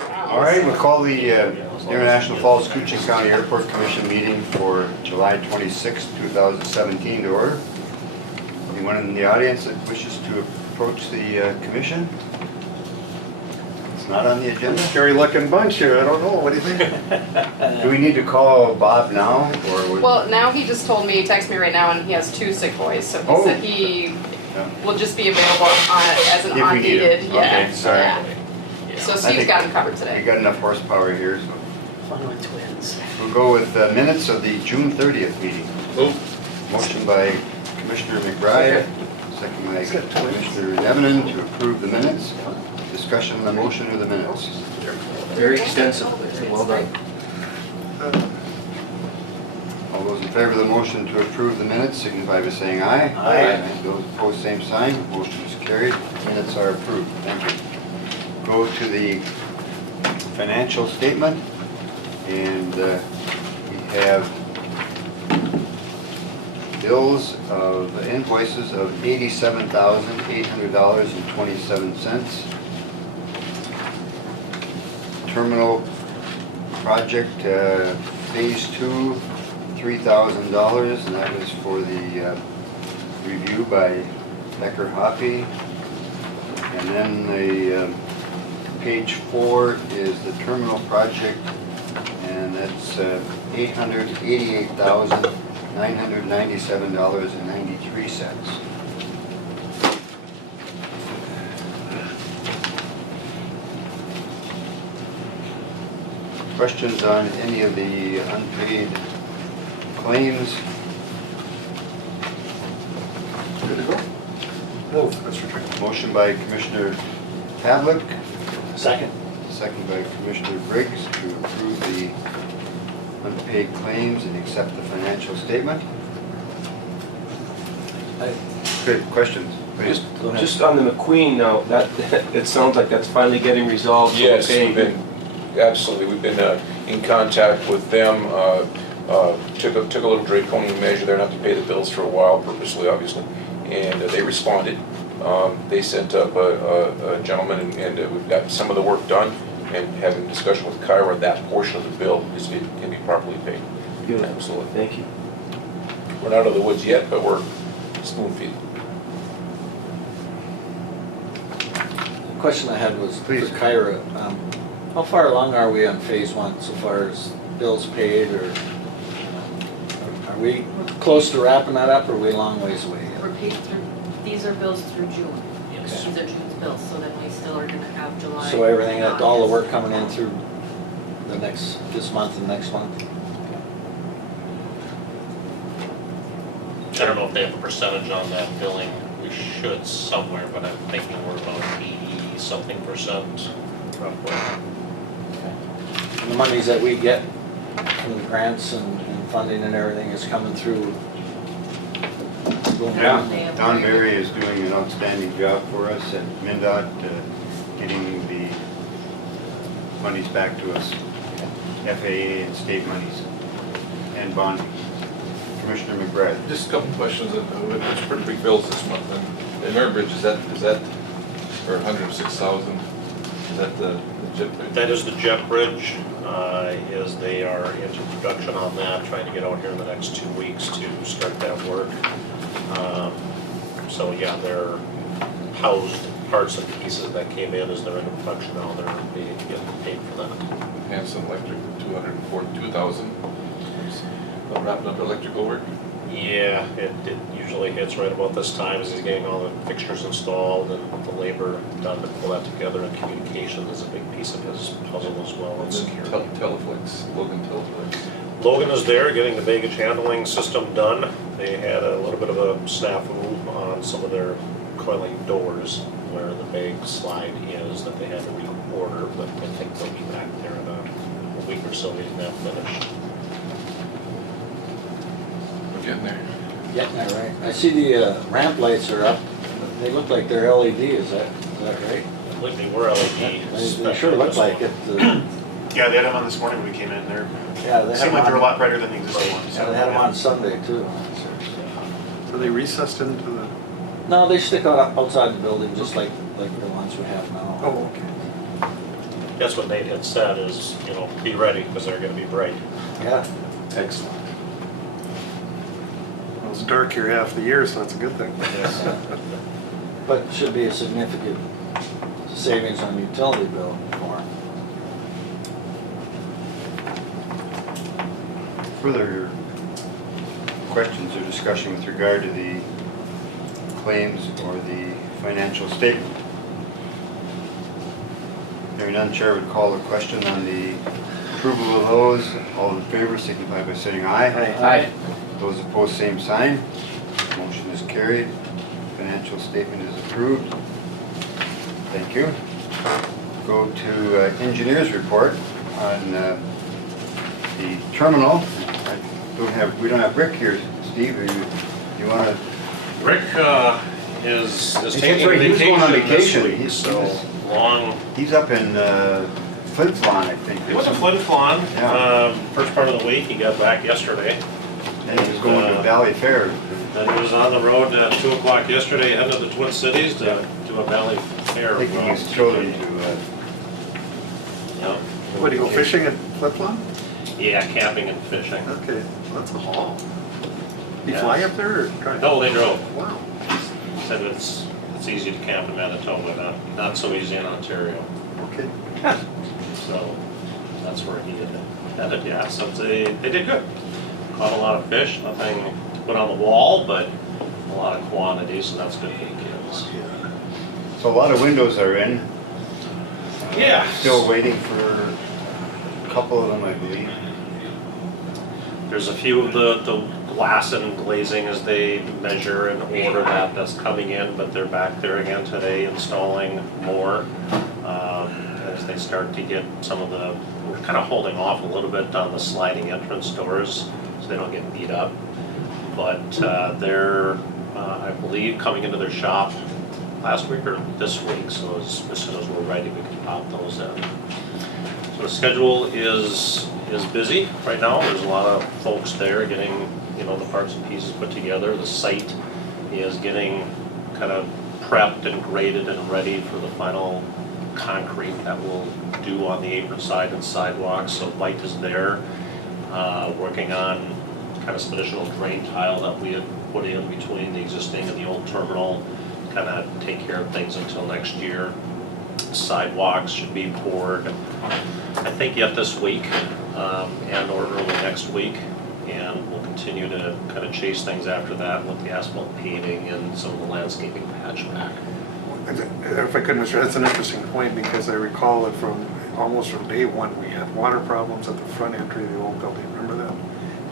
All right, we'll call the International Falls Koochiching County Airport Commission meeting for July 26, 2017 to order. Anyone in the audience that wishes to approach the commission? It's not on the agenda. Scary looking bunch here, I don't know, what do you think? Do we need to call Bob now, or? Well, now he just told me, he texted me right now, and he has 2 sick boys, so he said he will just be available as an If we on need needed. him. Yeah. Okay, sorry. Yeah. So I Steve's think got him covered We today. got enough horsepower here, so. Fun with twins. We'll go with minutes of the June 30th meeting. Motion by Commissioner McBride, second by Commissioner Nevinen to approve the minutes. Discussion on the motion or the minutes. Very extensive, well done. All those in favor of the motion to approve the minutes signify by saying aye. Aye. Those opposed, same sign. Motion is carried. Minutes are approved. Thank you. Go to the financial statement, and we have bills of invoices of $87,800.27. Terminal project phase 2, $3,000, and that was for the review by Becker Hoppy. And then the page 4 is the terminal project, and that's $888,997.93. Questions on any of the unpaid claims? Good to go? Move, Mr. Chairman. Motion by Commissioner Pavlik, Second. second by Commissioner Briggs to approve the unpaid claims and accept the financial statement. Good, questions? Please. Just on the McQueen now, that, it sounds like that's finally getting resolved. so we're Yes, paying we've been, absolutely, we've been in contact with them, took a little draconian measure there not to pay the bills for a while, purposely, obviously, and they responded. They sent up a gentleman, and we've got some of the work done, and having a discussion with Kyra, that portion of the bill can be properly paid. Beautiful, absolutely, thank you. We're not out of the woods yet, but we're spoon feeding. The question I had was for Please. Kyra. How far along are we on phase 1 so far as bills paid, or are we close to wrapping that up, or are we a long ways away? We're paid through, these are bills through June. Yes. These are June's bills, so then we still are gonna have July. So everything, and all the August. work coming in through this month and next month? I don't know if they have a percentage on that billing, we should somewhere, but I'm thinking we're about 80-something% roughly. The monies that we get from the grants and funding and everything is coming through. Yeah, Don Berry is doing an outstanding job for us at MnDOT, getting the monies back to us, FAA and state monies, and bonding. Commissioner McBride. Just a couple questions. There's pretty big bills this month. And Mary Bridge, is that for 106,000? Is that the jet bridge? That is the jet bridge, they are into production on that, trying to get out here in the next 2 weeks to start that work. So yeah, they're housed parts and pieces that came in as they're into production now, they're being getting paid for that. Hanson Electric, 242,000. Wrapping up electrical work. Yeah, it usually hits right about this time as he's getting all the fixtures installed and the labor done to pull that together, and communication is a big piece of his puzzle as well, and security. Teleflex, Logan Teleflex. Logan is there getting the baggage handling system done. They had a little bit of a snafu on some of their coiling doors where the bag slide is that they had to reorder, but I think they'll be back there in a week or so getting that finished. We're getting there. Getting that right. I see the ramp lights are up. They look like they're LED, is that right? I believe they were LED. They sure look like it. Yeah, they had them on this morning when we came in there. Yeah, they Seemed have like they were a them on, lot brighter than the existing ones. yeah, they had them on Sunday too. Are they recessed into the? No, they stick out outside the building just like the ones we have now. Oh, okay. That's what Nate had said is, be ready because they're gonna be bright. Yeah. Excellent. Well, it's dark here half the year, so that's a good thing. But it should be a significant savings on utility bill for 'em. Further questions or discussion with regard to the claims or the financial statement? Hearing none, Chair would call the question on the approval of those. All in favor signify by saying aye. Aye. Those opposed, same sign. Motion is carried. Financial statement is approved. Thank you. Go to engineers report on the terminal. We don't have Rick here, Steve. You want to? Rick is taking right, he was going on vacation this vacation. week, He's- so long. He's up in Flin Flon, I think. He went to Flin Flon, Yeah. first part of the week, he got back yesterday. And he was going to Valley Fair. Then he was on the road at 2 o'clock yesterday, heading to the Twin Cities to do a Valley Fair. Taking his children to, Yeah. What, do you go fishing at Flip-Flop? Yeah, camping and fishing. Okay, well, that's a haul. You Yeah. fly up there or drive? No, they drove. Wow. Said it's easy to camp in Manitoba, not so easy in Ontario. Okay. So that's where he had it, yeah, so they did good. Caught a lot of fish, nothing put on the wall, but a lot of quantity, so that's good for the kids. so a lot of windows are in. Yeah. Still waiting for a couple of them, I believe. There's a few of the glass and glazing as they measure and order that's coming in, but they're back there again today installing more. As they start to get some of we're kind of holding off a little bit on the sliding entrance doors so they don't get beat up. But they're, I believe, coming into their shop last week or this week, so as soon as we're ready, we can pop those in. So the schedule is busy right now. There's a lot of folks there getting, the parts and pieces put together. The site is getting kind of prepped and graded and ready for the final concrete that we'll do on the apron side and sidewalks. So Mike is there, working on kind of some additional drain tile that we had put in between the existing and the old terminal, kind of take care of things until next year. Sidewalks should be poured, I think, yet this week, and or early next week. And we'll continue to kind of chase things after that with the asphalt paving and some of the landscaping patch back. If I could, Mr. That's an interesting point because I recall it almost from day one, we had water problems at the front entry of the old building. Remember that?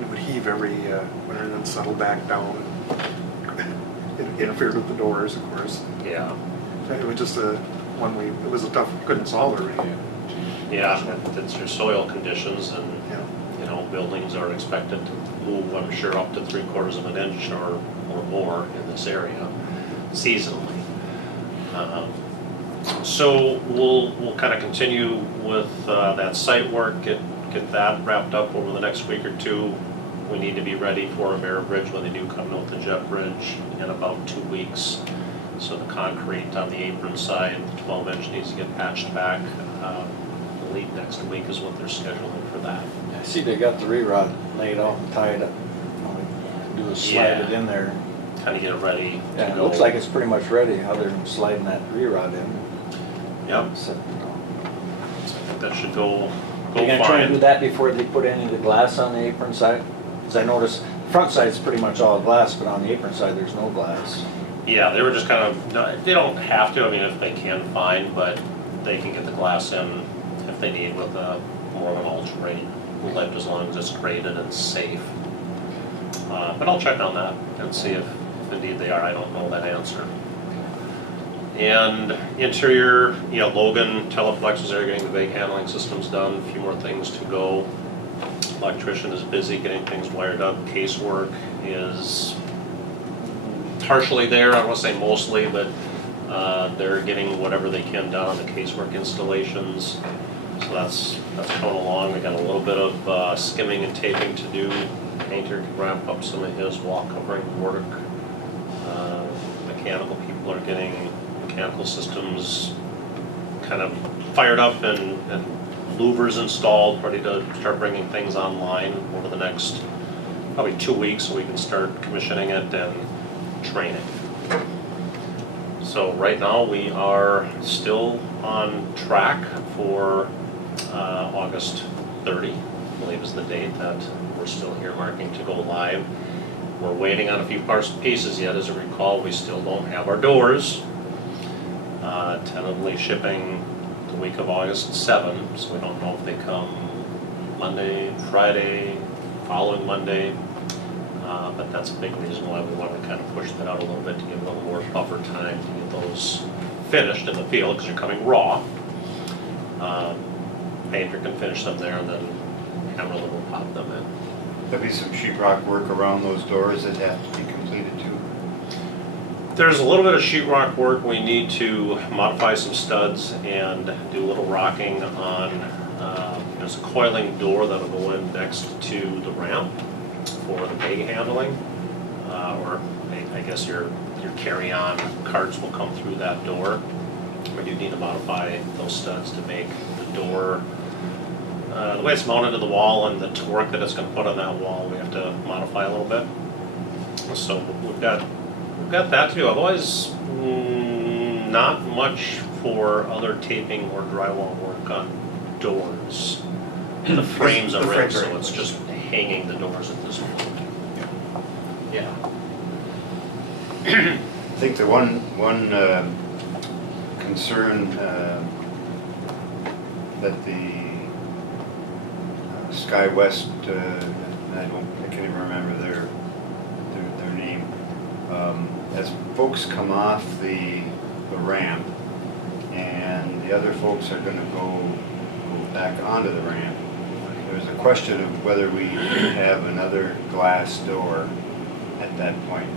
It would heave every winter and then settle back down. It interfered with the doors, of course. Yeah. It was just it was a tough, couldn't solve it really. Yeah, it's your soil conditions and, Yeah. buildings are expected to move, I'm sure, up to 3/4 of an inch or more in this area seasonally. So we'll kind of continue with that site work, get that wrapped up over the next week or two. We need to be ready for a Bear Bridge when they do come out the Jet Bridge in about 2 weeks. So the concrete on the apron side, the 12-inch needs to get patched back. I believe next week is what they're scheduling for that. I see they got the re-rod laid out and tied up. Do is slide it in there. Kind of get it ready to Yeah, it go. looks like it's pretty much ready, other than sliding that re-rod in. Yep, So, so I think that should go you gonna try and do fine. that before they put any of the glass on the apron side? Because I noticed the front side's pretty much all glass, but on the apron side, there's no glass. Yeah, they were just kind of, they don't have to, I mean, if they can, fine, but they can get the glass in if they need with more of an ultra-rate lip, as long as it's graded and safe. But I'll check on that and see if indeed they are. I don't know that answer. And interior, Logan Teleflex is there getting the bag handling systems done, a few more things to go. Electrician is busy getting things wired up. Casework is partially there, I don't want to say mostly, but they're getting whatever they can done on the casework installations. So that's coming along. We got a little bit of skimming and taping to do. Painter can wrap up some of his wall covering work. Mechanical people are getting mechanical systems kind of fired up and louvers installed, ready to start bringing things online over the next probably 2 weeks so we can start commissioning it and training. So right now we are still on track for August 30, I believe is the date that we're still earmarking to go live. We're waiting on a few parts and pieces yet. As I recall, we still don't have our doors. Tentatively shipping the week of August 7, so we don't know if they come Monday, Friday, following Monday. But that's a big reason why we want to kind of push that out a little bit to give a little more buffer time to get those finished in the field because they're coming raw. Painter can finish them there and then Hammerly will pop them in. There'll be some sheetrock work around those doors that have to be completed too. There's a little bit of sheetrock work. We need to modify some studs and do a little rocking on, there's a coiling door that'll go in next to the ramp for the bag handling. Or I guess your carry-on carts will come through that door. We do need to modify those studs to make the door, the way it's mounted to the wall and the torque that it's going to put on that wall, we have to modify a little bit. So we've got that to do. Otherwise, not much for other taping or drywall work on doors. The frames are in, so it's just hanging the doors at this point. Yeah. I think the one concern that the Sky West, I can't even remember their name. As folks come off the ramp and the other folks are going to go back onto the ramp, there's a question of whether we have another glass door at that point.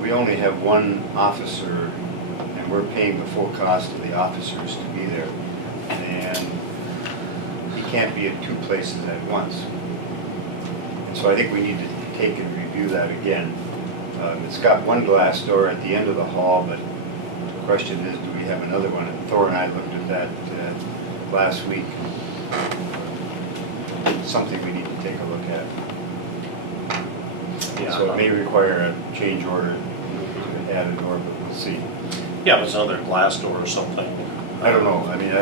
We only have one officer and we're paying the full cost of the officers to be there. And he can't be at two places at once. And so I think we need to take and review that again. It's got one glass door at the end of the hall, but the question is, do we have another one? And Thor and I looked at that last week. It's something we need to take a look at. Yeah. So it may require a change order to add a door, but we'll see. Yeah, it was another glass door or something. I don't know. I mean,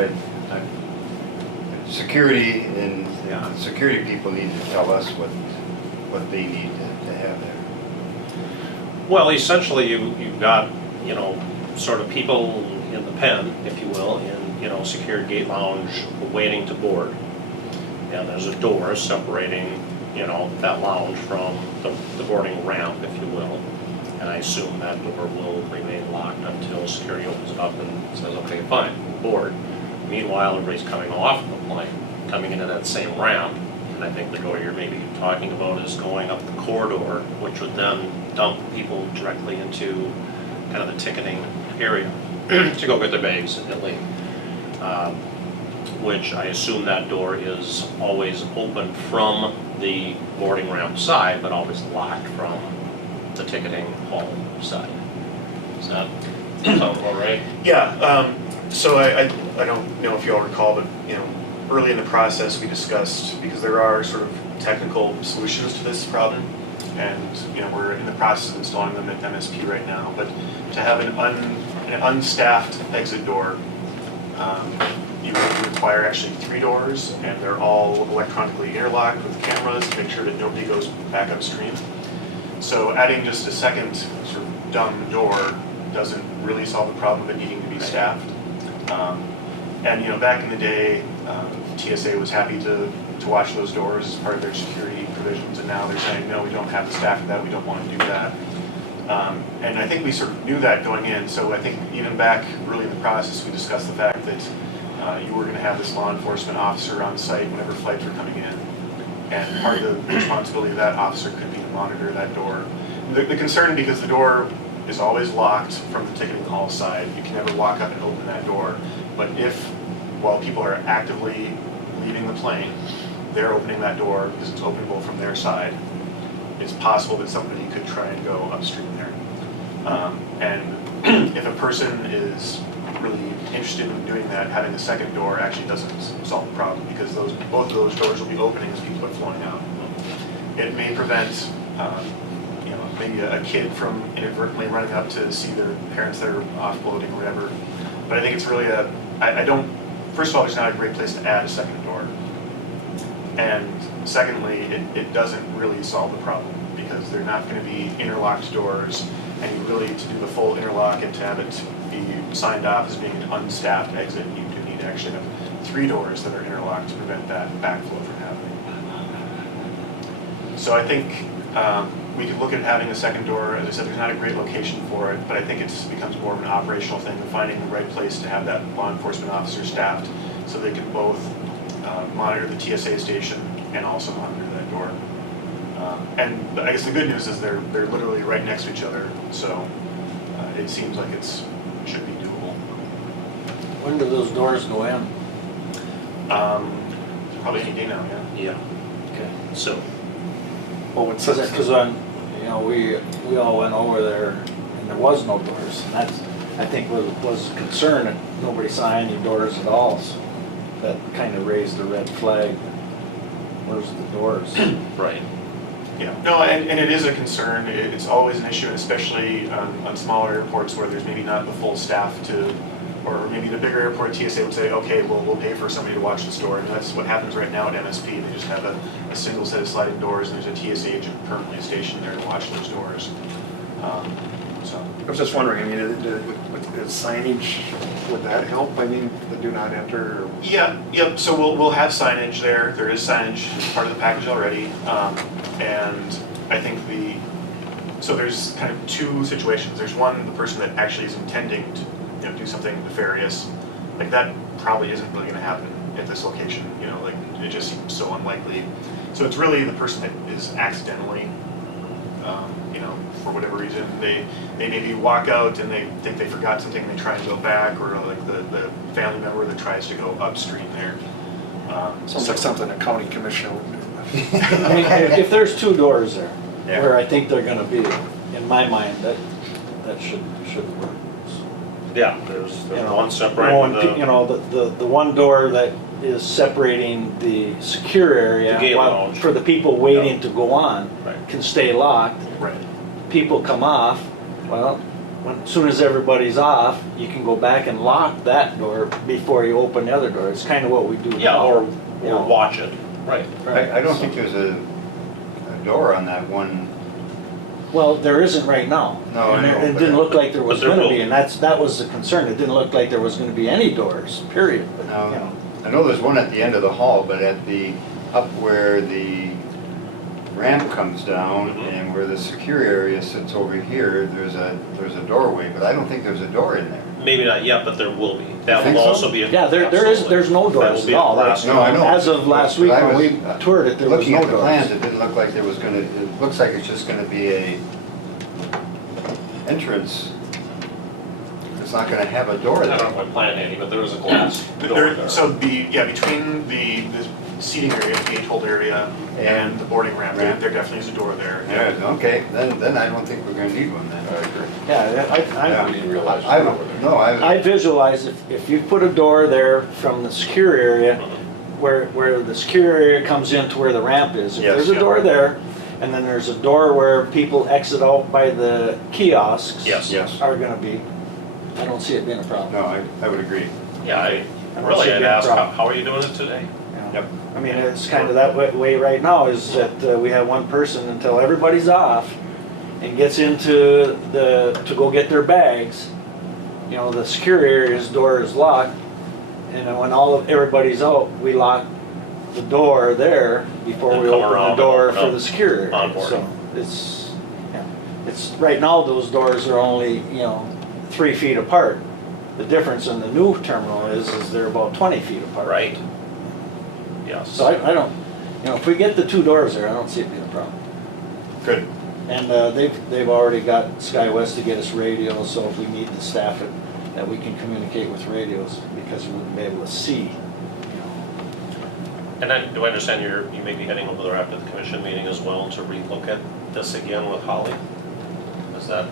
security and Yeah. security people need to tell us what they need to have there. Well, essentially, you've got, sort of people in the pen, if you will, in, secured gate lounge waiting to board. And there's a door separating, that lounge from the boarding ramp, if you will. And I assume that door will remain locked until security opens it up and says, okay, fine, board. Meanwhile, everybody's coming off the plane, coming into that same ramp. And I think the door you're maybe talking about is going up the corridor, which would then dump people directly into kind of the ticketing area to go get their bags and leave. Which I assume that door is always open from the boarding ramp side, but always locked from the ticketing hall side. Does that sound about right? Yeah, so I don't know if you all recall, but early in the process we discussed, because there are sort of technical solutions to this problem, and we're in the process of installing them at MSP right now, but to have an unstaffed exit door, you would require actually 3 doors, and they're all electronically interlocked with cameras to make sure that nobody goes back upstream. So adding just a second sort of dumb door doesn't really solve the problem of it needing to be staffed. And back in the day, TSA was happy to watch those doors as part of their security provisions, and now they're saying, no, we don't have the staff for that, we don't want to do that. And I think we sort of knew that going in, so I think even back early in the process, we discussed the fact that you were going to have this law enforcement officer on site whenever flights were coming in. And part of the responsibility of that officer could be to monitor that door. The concern, because the door is always locked from the ticketing hall side, you can never walk up and open that door. But if, while people are actively leaving the plane, they're opening that door because it's openable from their side, it's possible that somebody could try and go upstream there. And if a person is really interested in doing that, having a second door actually doesn't solve the problem, because both of those doors will be opening as people are flowing out. It may prevent, maybe a kid from inadvertently running up to see their parents that are offloading or whatever. But I think it's really first of all, there's not a great place to add a second door. And secondly, it doesn't really solve the problem, because they're not going to be interlocked doors, and you really, to do the full interlock and to have it be signed off as being an unstaffed exit, you do need to actually have 3 doors that are interlocked to prevent that backflow from happening. So I think we could look at having a second door. As I said, there's not a great location for it, but I think it becomes more of an operational thing of finding the right place to have that law enforcement officer staffed, so they can both monitor the TSA station and also monitor that door. And I guess the good news is they're literally right next to each other, so it seems like it should be doable. When do those doors go in? Probably any day now, yeah. Yeah, Okay. so, Well, what's Because when, we all went over there and there was no doors, and that's, I think was a concern that nobody saw any doors at all, so that kind of raised the red flag. Where's the doors? right. Yeah, no, and it is a concern. It's always an issue, and especially on smaller airports where there's maybe not the full staff to, or maybe the bigger airport TSA would say, okay, well, we'll pay for somebody to watch the store. And that's what happens right now at MSP. They just have a single set of sliding doors, and there's a TSA agent permanently stationed there to watch those doors. So I was just wondering, I mean, is signage, would that help? I mean, the do not enter? Or... yeah, yep. So we'll have signage there. There is signage as part of the package already, and I think so there's kind of 2 situations. There's one, the person that actually is intending to do something nefarious, like that probably isn't really going to happen at this location. Like it just seems so unlikely. So it's really the person that is accidentally, for whatever reason, they maybe walk out and they think they forgot something and they try and go back, or like the family member that tries to go upstream there. Sounds like something a county commissioner would do. I mean, if there's 2 doors there, Yeah. where I think they're gonna be, in my mind, that should work. Yeah, there's You know, one separating the one door that is separating the secure area The gate while- lounge. for the people waiting to go on, Right. can stay locked. Right. People come off, well, as soon as everybody's off, you can go back and lock that door before you open the other door. It's kind of what we do Yeah, now. or You know. watch it. Right. I don't think there's a door on that one. Well, there isn't right now. No, I And know, it but- didn't look like there was But there gonna will be, be. and that was the concern. It didn't look like there was gonna be any doors, period. But, No. you know. I know there's one at the end of the hall, but up where the ramp comes down Mhm. and where the secure area sits over here, there's a doorway, but I don't think there's a door in there. Maybe not yet, but there will be. That think will so? also be. Yeah, there's no That will doors be at all. a glass No, I know. As of last week But I when was, we toured it, there was Looking no at the plans, doors. it didn't look like there was it looks like it's just gonna be a entrance. It's not gonna have a door I there. don't have my plan handy, but there is a glass door there. So between the seating area, the gate-hold area, and the boarding ramp, there definitely is a door there. Yeah, okay, then I don't think we're gonna need one then. I agree. Yeah, We didn't realize. I we were don't, there. no, I visualize if you put a door there from the secure area, where the secure area comes in to where the ramp is. If Yes, there's a yeah. door there, and then there's a door where people exit out by the kiosks. Yes. Yes. Are gonna be, I don't see it being a problem. no, I would agree. Yeah, I don't see really, it I'd being a ask, problem. how are you doing it today? You know? Yep. I mean, it's kind of that way right now, is that we have one person until everybody's off and gets into to go get their bags. You know, the secure area's door is locked, and then when everybody's out, we lock the door there before And we come open around the and door open for up the secure area. onboarding. So it's right now, those doors are only 3 feet apart. The difference in the new terminal is they're about 20 feet apart. Right. Yes. So I don't, if we get the 2 doors there, I don't see it being a problem. Good. And they've already got SkyWest to get us radios, so if we need to staff it, that we can communicate with radios, because we wouldn't be able to see. And then, do I understand you may be heading over there after the commission meeting as well to relook at this again with Holly? Is that,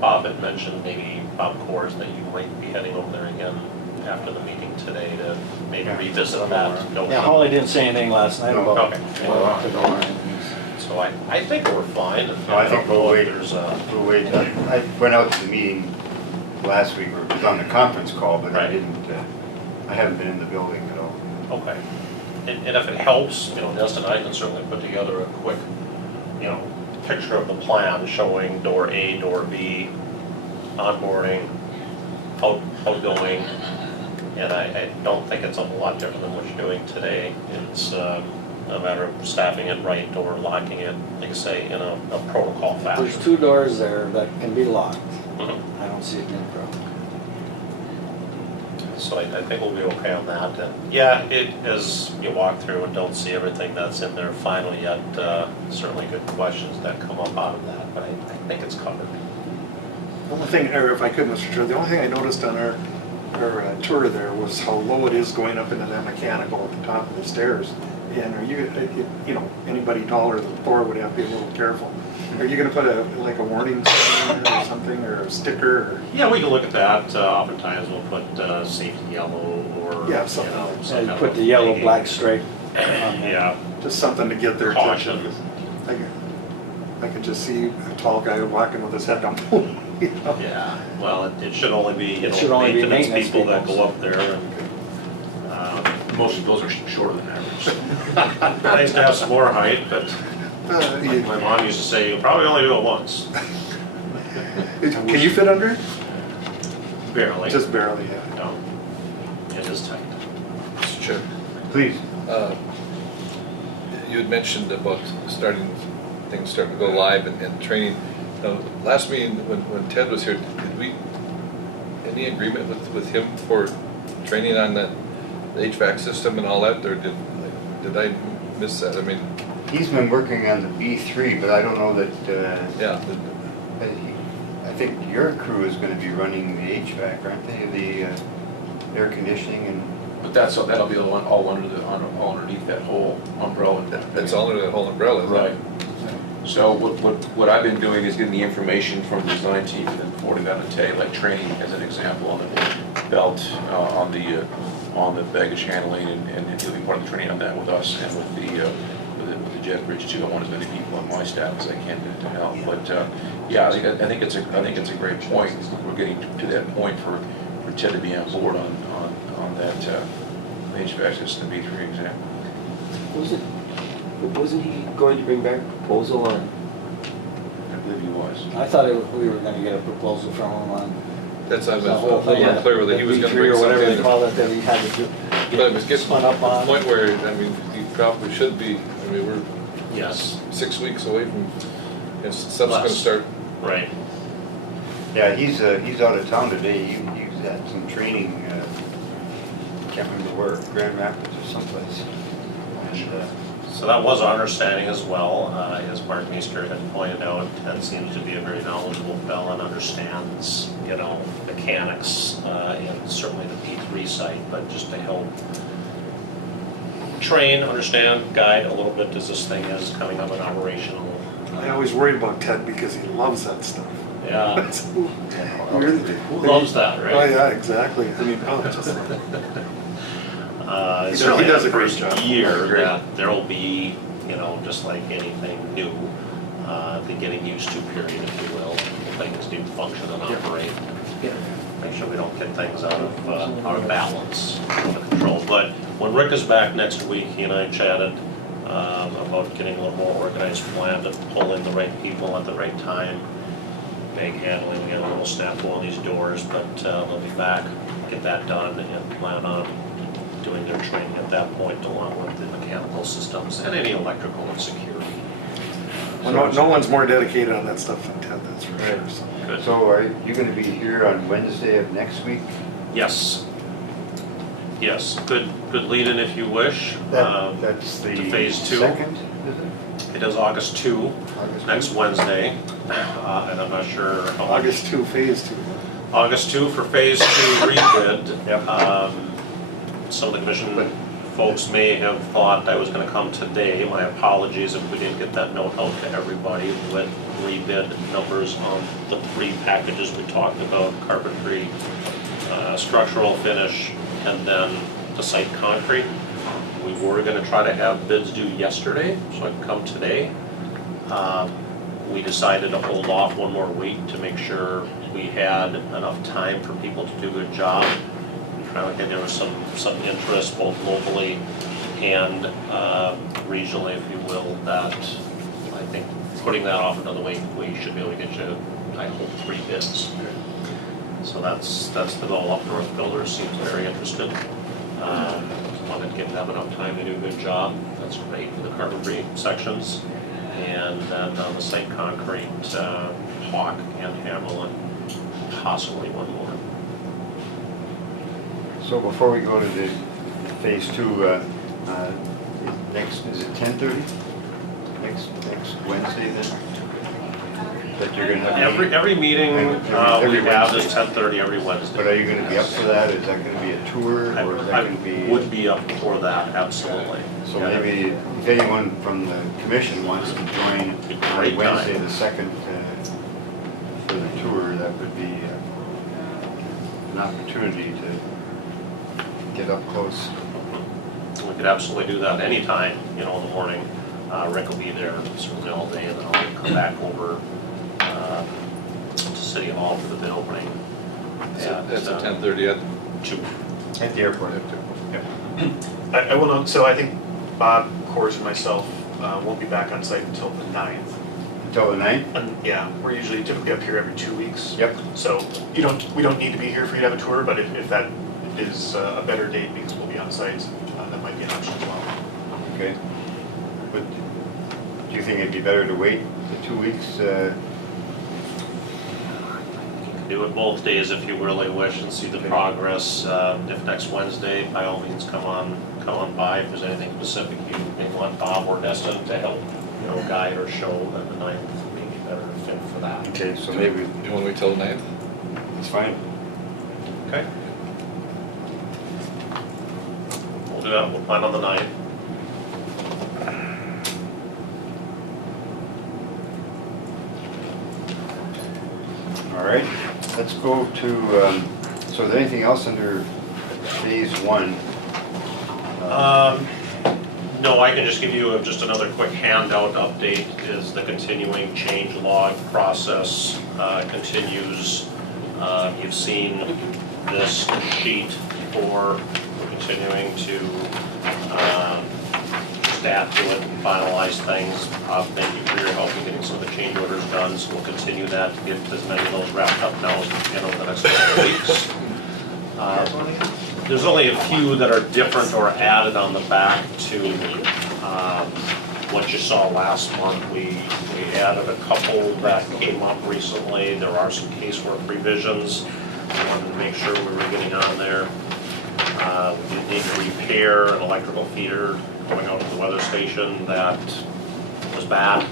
Bob had mentioned maybe Bob Coors, that you might be heading over there again after the meeting today to maybe revisit that. Yeah, Holly didn't say anything last night about. Okay. about- So I think we're fine. No, I think don't know we'll if wait. There's We'll wait. I went out to the meeting last week, or it was on the conference call, but I Right. didn't, I haven't been in the building at all. okay. And if it helps, Destin, I can certainly put together a quick, picture of the plan showing door A, door B, onboarding, outgoing. And I don't think it's a whole lot different than what you're doing today. It's a matter of staffing it right or locking it, like I say, in a protocol fashion. There's 2 doors there that can be locked. Mhm. I don't see it being a problem. So I think we'll be okay on that. And yeah, as you walk through and don't see everything that's in there final yet, certainly good questions that come up out of that, but I think it's covered. The only thing, or if I could, Mr. Chair, the only thing I noticed on our tour there was how low it is going up into that mechanical at the top of the stairs. And are you, anybody taller than Thor would have to be a little careful. Are you gonna put a warning sign in there or something, or a sticker, or? Yeah, we can look at that. Oftentimes we'll put safety yellow or, Yeah, something like Yeah, some you kind put of the yellow, indicator. black stripe on there. Yeah, Just something to get their Caution. attention. I could just see a tall guy walking with his head down. yeah. Well, it should only be, It should only be maintenance maintenance people that people. go up there and, Most of those are shorter than average. nice to have some more height, but You- my mom used to say, you'll probably only do it once. Can you fit under it? Barely. Just barely, yeah. No. It is tight. Mr. Chair, Please. you had mentioned about things starting to go live and training. Now, last meeting, when Ted was here, did we, any agreement with him for training on the HVAC system and all that, or did I miss that? I mean, He's been working on the B3, but I don't know that, yeah, I think your crew is gonna be running the HVAC, aren't they? The air conditioning and, But that'll be all all underneath that whole umbrella. that's all under that whole umbrella, isn't it? Right. So what I've been doing is getting the information from the design team and then forwarding that to Tay, like training as an example on the belt, on the baggage handling, and he'll be part of the training on that with us and with the jet bridge too. I want as many people on my staff as I can to help. But yeah, I think it's a great point. We're getting to that point for Ted to be on board on that HVAC system, the B3 example. Wasn't he going to bring back a proposal on? I believe he was. I thought we were gonna get a proposal from him on That's, I was the a whole thing. little unclear whether he was the gonna B3 bring or whatever they something. call it, that he had to do. But it was getting to spun up the on. point where, I mean, you probably should be, I mean, we're Yes. 6 weeks away from, stuff's gonna Less. start. Right. yeah, he's out of town today. He's had some training, can't remember where, Grand Rapids or someplace. And, So that was our understanding as well. As Mark Meester had pointed out, Ted seems to be a very knowledgeable fellow and understands, mechanics, and certainly the P3 site, but just to help train, understand, guide a little bit as this thing is coming up and operational. I always worried about Ted because he loves that stuff. Yeah, Who loves that, right? Oh, yeah, exactly. I mean, just. He Certainly does the a great first job. year Great. that there'll be, just like anything new, the getting used to period, if you will. Things do function and operate. Make sure we don't get things out of balance, out of control. But when Rick is back next week, he and I chatted about getting a little more organized plan to pull in the right people at the right time. Bag handling, a little snafu on these doors, but they'll be back, get that done, and plan on doing their training at that point, along with the mechanical systems and any electrical and security. Well, no one's more dedicated on that stuff than Ted, that's for sure. Right. So. Good. So are you gonna be here on Wednesday of next week? Yes. Yes, good lead-in if you wish. That's the to phase 2. second, is it? It is August 2, August next 2? Wednesday, and I'm not sure how much. August 2, phase 2. August 2 for phase 2 rebid. Yep. Some of the commission folks may have thought I was gonna come today. My apologies if we didn't get that note out to everybody with rebid numbers on the 3 packages we talked about, carpentry, structural finish, and then the site concrete. We were gonna try to have bids due yesterday, so I could come today. We decided to hold off one more week to make sure we had enough time for people to do a good job. And there was some interest both locally and regionally, if you will, that I think putting that off another week, we should be able to get you, I hope, 3 bids. So that's the goal. Up North Builders seems very interested. Wanted to give them enough time to do a good job. That's great for the carpentry sections. And then on the site concrete, Hawk and Hamel and possibly one more. So before we go to the phase 2, next, is it 10:30? Next Wednesday then? That you're gonna have? Every meeting Every we have is Wednesday. 10:30 every Wednesday. But are you gonna be up for that? Is that gonna be a tour or is that I gonna be? would be up for that, absolutely. So Yeah. maybe if anyone from the commission wants to join Great Wednesday time. the 2nd for the tour, that would be an opportunity to get up close. We could absolutely do that anytime, in the morning. Rick will be there certainly all day, and then I'll come back over to City Hall for the bid opening. That's at 10:30 at 2. At the airport. I will note, so I think Bob, Coors, and myself won't be back on site until the 9th. Until the 9th? And yeah, we're usually typically up here every 2 weeks. Yep. So we don't need to be here for you to have a tour, but if that is a better date because we'll be on site, that might be an option as well. Okay. But do you think it'd be better to wait the 2 weeks? Do it both days if you really wish and see the progress. If next Wednesday, by all means, come on by. If there's anything specific you may want Bob or Destin to help, guide or show, then the 9th may be better fit for that. Okay, so maybe You want to wait till the 9th? it's fine. Okay. We'll do that. We'll plan on the 9th. All right, let's go to, so is there anything else under phase 1? No, I can just give you just another quick handout update. Is the continuing change log process continues. You've seen this sheet before. We're continuing to staff do it and finalize things. Thank you for your help in getting some of the change orders done. So we'll continue that to get as many of those wrapped up now as we can over the next couple of weeks. There's only a few that are different or added on the back to what you saw last month. We added a couple that came up recently. There are some casework revisions. We wanted to make sure we were getting on there. We did need to repair an electrical feeder going out to the weather station that was bad,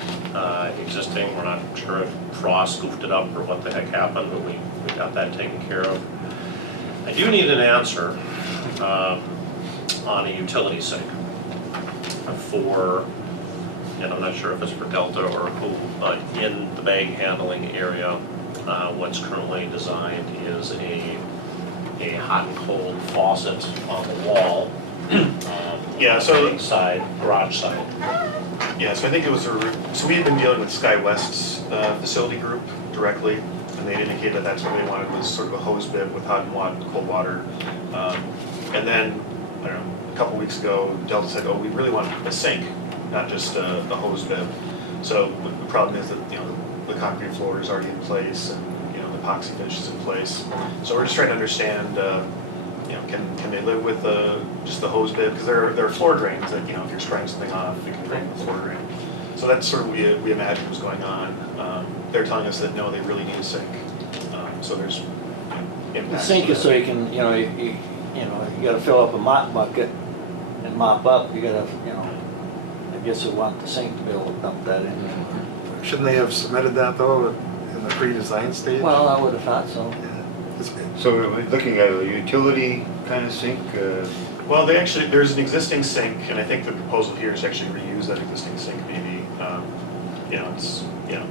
existing. We're not sure if frost goofed it up or what the heck happened, but we got that taken care of. I do need an answer on a utility sink for, and I'm not sure if it's for Delta or who, but in the bag handling area, what's currently designed is a hot and cold faucet on the wall. Yeah, so- Inside, garage side. Yeah, so I think it was so we had been dealing with SkyWest's facility group directly, and they'd indicated that that's what they wanted was sort of a hose bib with hot and cold water. And then, I don't know, a couple weeks ago, Delta said, oh, we really want a sink, not just a hose bib. So the problem is that, the concrete floor is already in place and, the epoxy finish is in place. So we're just trying to understand, can they live with just the hose bib? Because there are floor drains that, if you're spraying something off, it can drain the floor drain. So that's sort of what we imagined was going on. They're telling us that no, they really need a sink. So there's The impacts. sink to is so that. you can, you gotta fill up a mop bucket and mop up, you gotta, I guess you want the sink to be able to dump that in. Shouldn't they have submitted that though in the pre-design stage? Well, I would have thought so. Yeah. It's- So we're looking at a utility kind of sink, Well, there's an existing sink, and I think the proposal here is to actually reuse that existing sink maybe. It's,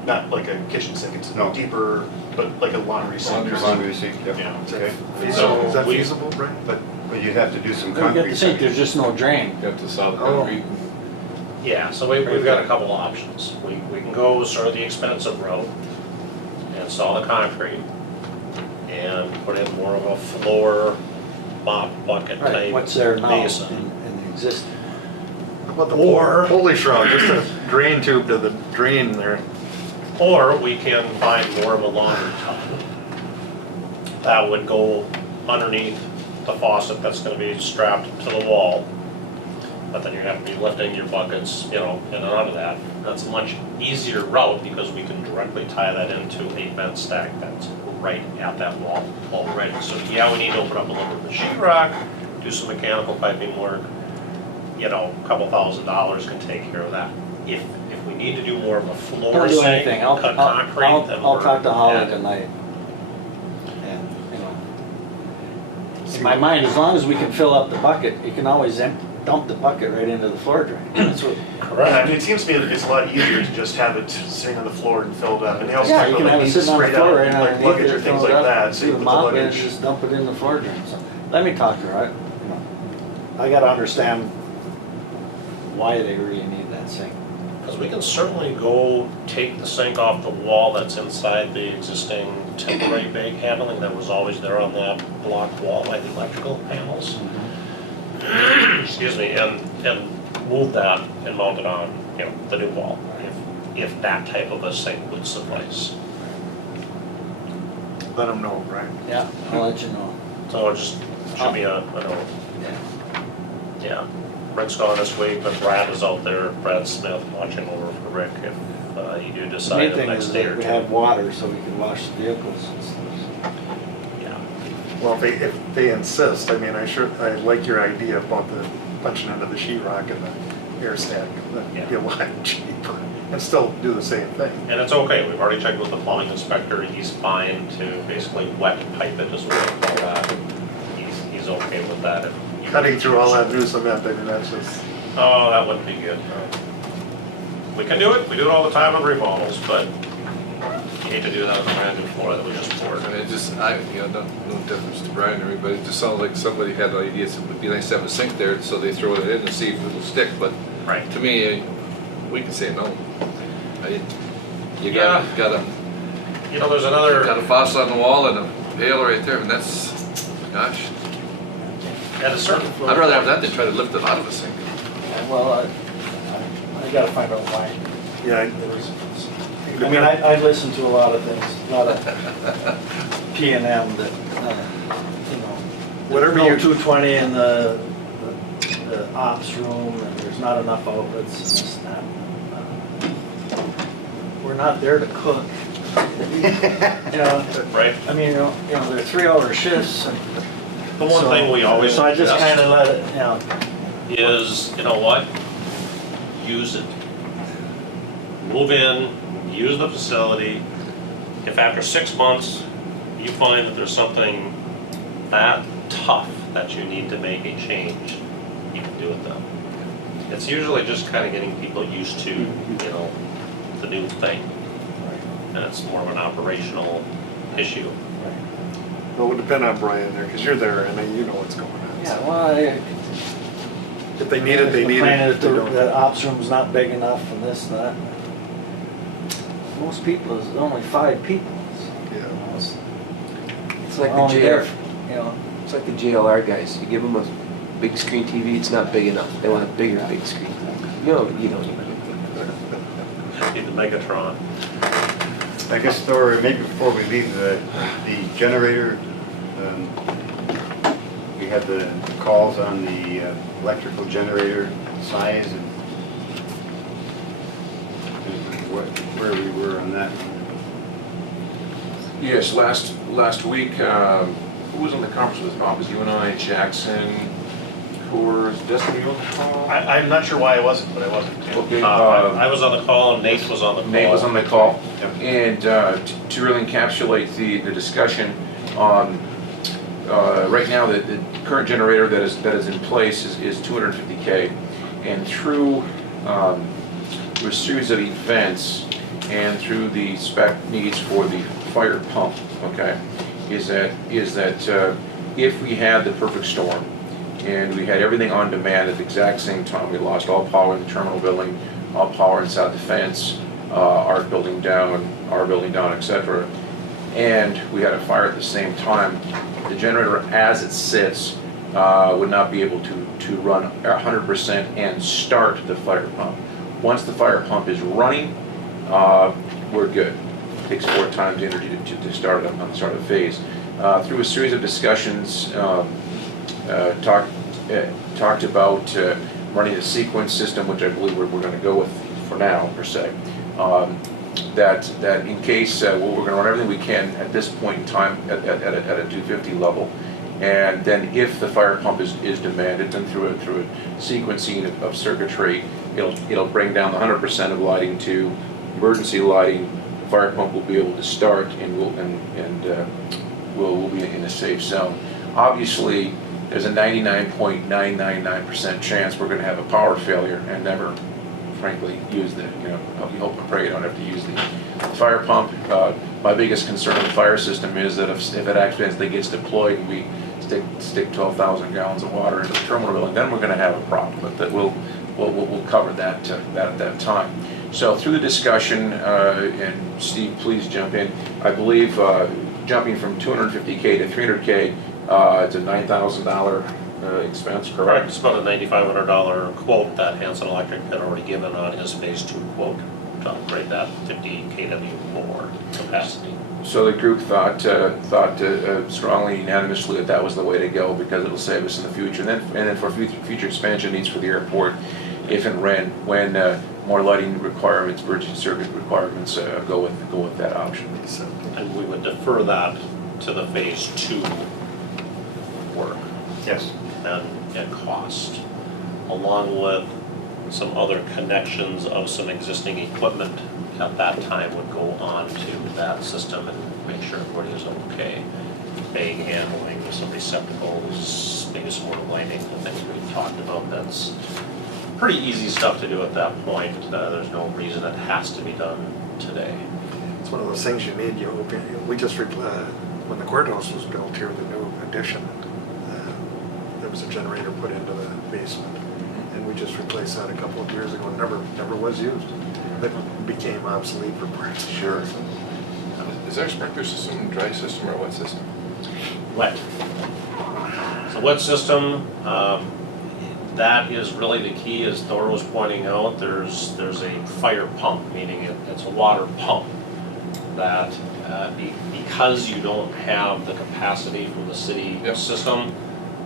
not like a kitchen sink, it's No. deeper, but like a laundry sink. Laundry sink, yep. Yeah. Okay. Feasible, is that we- feasible, Brian? But you'd have to do some We get concrete. the sink, there's just no drain. You have to solve Oh. concrete. Yeah, so we've got a couple options. We can go sort of the expensive route and install the concrete and put in more of a floor mop bucket Right, type what's there now basin. in the existing? How about the Or- pulley shroud, just a drain tube to the drain there. Or we can find more of a laundry tub. That would go underneath the faucet that's gonna be strapped to the wall. But then you're gonna have to be lifting your buckets, in and out of that. That's a much easier route because we can directly tie that into a vent stack that's right at that wall already. So yeah, we need to open up a little bit of sheetrock, do some mechanical piping work. A couple $1,000s can take care of that. If we need to do more of a floor Don't do sink, anything, I'll cut concrete, then I'll we're talk to Holly at it. tonight. And, in my mind, as long as we can fill up the bucket, you can always dump the bucket right into the floor drain. That's what, Correct. It seems to me that it's a lot easier to just have it sitting on the floor and filled up. And they also yeah, talk you about can have like it sitting on the sprayed floor out, right like underneath luggage it, or things fill it like up, that. So do you a put the mop and luggage. just dump it in the floor drain. So, let me talk to her, I gotta understand why they really need that sink. Because we can certainly go take the sink off the wall that's inside the existing temporary bag handling that was always there on that block wall by the electrical panels. Excuse me, and move that and mount it on, the new wall, if that type of a sink would suffice. Let them know, Brian. Yeah, I'll let you know. So it just should be a note. Yeah. Yeah. Rick's gone this week, but Brad is out there, Brad Smith, watching over for Rick if you do The decide main the thing next is day that or we two. have water so we can wash the vehicles and stuff. Yeah. Well, if they insist, I like your idea about the punching into the sheetrock and the air stack. That'd be a lot cheaper and still do the same thing. And it's okay, we've already checked with the plumbing inspector, he's fine to basically wet pipe it as well, call that. He's okay with that. If you- Cutting through all that new cement, that's just, Oh, that wouldn't be good. We can do it, we do it all the time on remodels, but you hate to do that on a brand new floor that we just poured. And it just, no difference to Brian or anybody, it just sounds like somebody had ideas, it would be nice to have a sink there, so they throw it in and see if it'll stick, but Right. to me, we can say no. You got a There's another, got a faucet on the wall and a pail right there, and that's, gosh, at a certain. I'd rather have that than try to lift it out of a sink. Well, I gotta find out why. yeah. I mean, I listen to a lot of things, a lot of P and M that, Whatever there's no you- 220 in the ops room, and there's not enough outlets, and this and that. We're not there to cook. Right. I mean, they're 3-hour shifts. And The one thing we always So I just suggest- kinda let it, is, you know what? Use it. Move in, use the facility. If after 6 months, you find that there's something that tough that you need to make a change, you can do it then. It's usually just kind of getting people used to, the new thing. And it's more of an operational issue. Well, it would depend on Brian there, because you're there and then you know what's going on. yeah, well, If they need it, they need complaining it. that the ops room's not big enough and this and that. Most people, is only 5 people. Yeah. It's like the Only there, JR, it's like the JLR guys. You give them a big screen TV, it's not big enough. They want a bigger big screen. You know. Need the Megatron. I guess, Thor, maybe before we leave the generator, we had the calls on the electrical generator size and where we were on that. Yes, last week, who was on the conference with Bob? Was you and I, Jackson, Coors, Dustin, were you on the call? I'm not sure why I wasn't, but I wasn't. Okay, I was on the call, Nate was on the call. Nate was on the call, Yep. and to really encapsulate the discussion, right now, the current generator that is in place is 250K. And through a series of events and through the spec needs for the fire pump, okay, is that if we had the perfect storm and we had everything on demand at the exact same time, we lost all power in the terminal building, all power inside the fence, our building down, etc., and we had a fire at the same time, the generator as it sits would not be able to run 100% and start the fire pump. Once the fire pump is running, we're good. It takes 4 times the energy to start it on the start of the phase. Through a series of discussions, talked about running a sequence system, which I believe we're going to go with for now, per se. That in case we're going to run everything we can at this point in time at a 250 level, and then if the fire pump is demanded, then through a sequencing of circuitry, it'll bring down the 100% of lighting to emergency lighting. The fire pump will be able to start, and we'll be in a safe zone. Obviously, there's a 99.999% chance we're going to have a power failure and never, frankly, use the, we hope and pray you don't have to use the fire pump. My biggest concern with the fire system is that if it accidentally gets deployed and we stick 12,000 gallons of water into the terminal building, then we're going to have a problem. But that we'll cover that at that time. So through the discussion, and Steve, please jump in. I believe jumping from 250K to 300K, it's a $9,000 expense, Correct, correct? it's about a $9,500 quote that Hanson Electric had already given on his phase 2 quote to upgrade that 50 kW more capacity. So the group thought strongly, unanimously that was the way to go because it'll save us in the future. And then for future expansion needs for the airport, if and when more lighting requirements, emergency circuit requirements, go with that option. And we would defer that to the phase 2 work Yes. and cost, along with some other connections of some existing equipment at that time would go on to that system and make sure everybody is okay. Bag handling, some receptacles, maybe some more lighting, the things we've talked about. That's pretty easy stuff to do at that point. There's no reason it has to be done today. It's one of those things you need, we just, when the courthouse was built here, the new addition, there was a generator put into the basement. And we just replaced that a couple of years ago, never was used. It became obsolete for parts. Sure. Is our sprinkler system a dry system or a wet system? Wet. It's a wet system. That is really the key, as Thor was pointing out. There's a fire pump, meaning it's a water pump that because you don't have the capacity from the city system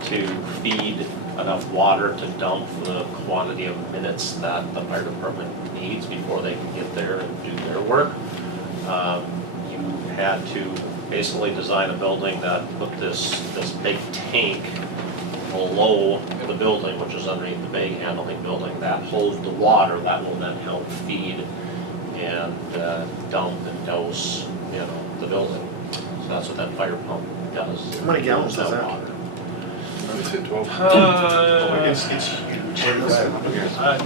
to feed enough water to dump for the quantity of minutes that the fire department needs before they can get there and do their work. You had to basically design a building that put this big tank below the building, which is underneath the bag handling building, that holds the water that will then help feed and dump and dose, the building. So that's what that fire pump does. How many gallons is that? Water. Is it 12? It's huge.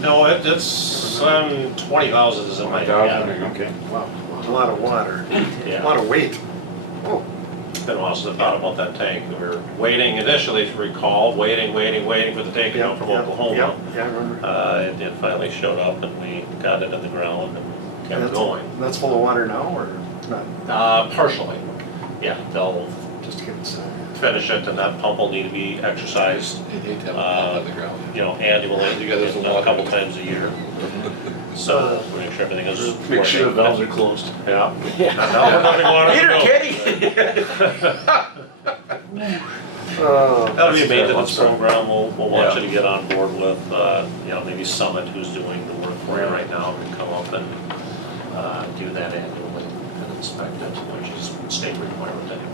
No, it's 20,000 is in my head. Okay. Wow, a lot of water, a Yeah. lot of weight. Oh, It's been a while since I thought about that tank. We were waiting initially, if you recall, waiting for the tank to come from Oklahoma. Yeah, I remember. It finally showed up and we got it in the ground and kept going. That's full of water now, or not? Partially, yeah, they'll Just to get inside. finish it and that pump will need to be exercised, You'd hate to have a pump on the ground. Annually, You got this if not water. a couple times a year. So, we make sure everything is working. Make sure the valves are closed. Yeah. Yeah. Now we're running water. That'll be a maintenance program, we'll want you to get on board with, maybe Summit, who's doing the work for you right now, can come up and do that annually and inspect it, which is state requirement anyway.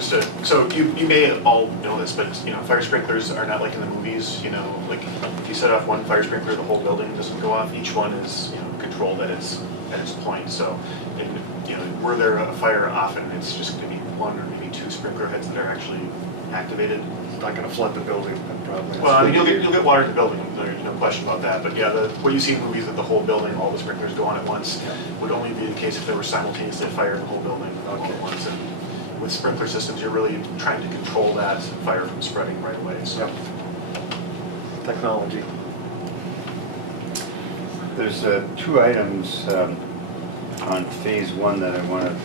So you may all know this, but fire sprinklers are not like in the movies. Like if you set off one fire sprinkler, the whole building doesn't go off. Each one is controlled at its point. So, were there a fire often, it's just going to be one or maybe two sprinkler heads that are actually activated. It's not gonna flood the building, probably. Well, I mean, you'll get water in the building, there's no question about that, but yeah, what you see in movies that the whole building, all the sprinklers go on at once, would only be the case if there were simultaneously a fire in the whole building all at once. And with sprinkler systems, you're really trying to control that fire from spreading right away, so. Yep. Technology. There's two items on phase one that I want to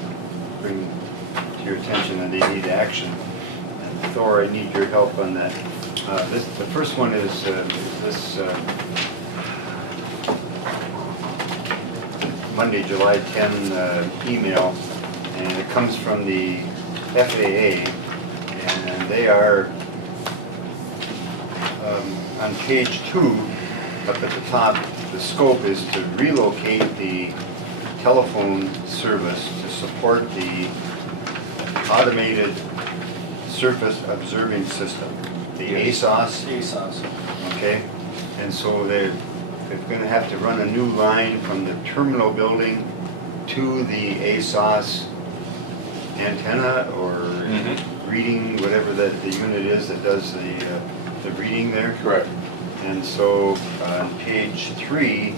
bring to your attention, and they need action. And Thor, I need your help on that. The first one is this Monday, July 10 email, and it comes from the FAA, and they are on page 2, up at the top. The scope is to relocate the telephone service to support the automated surface observing system, the ASOS. ASOS. Okay, and so they're going to have to run a new line from the terminal building to the ASOS antenna or reading, whatever the unit is that does the reading there. Correct. And so on page 3,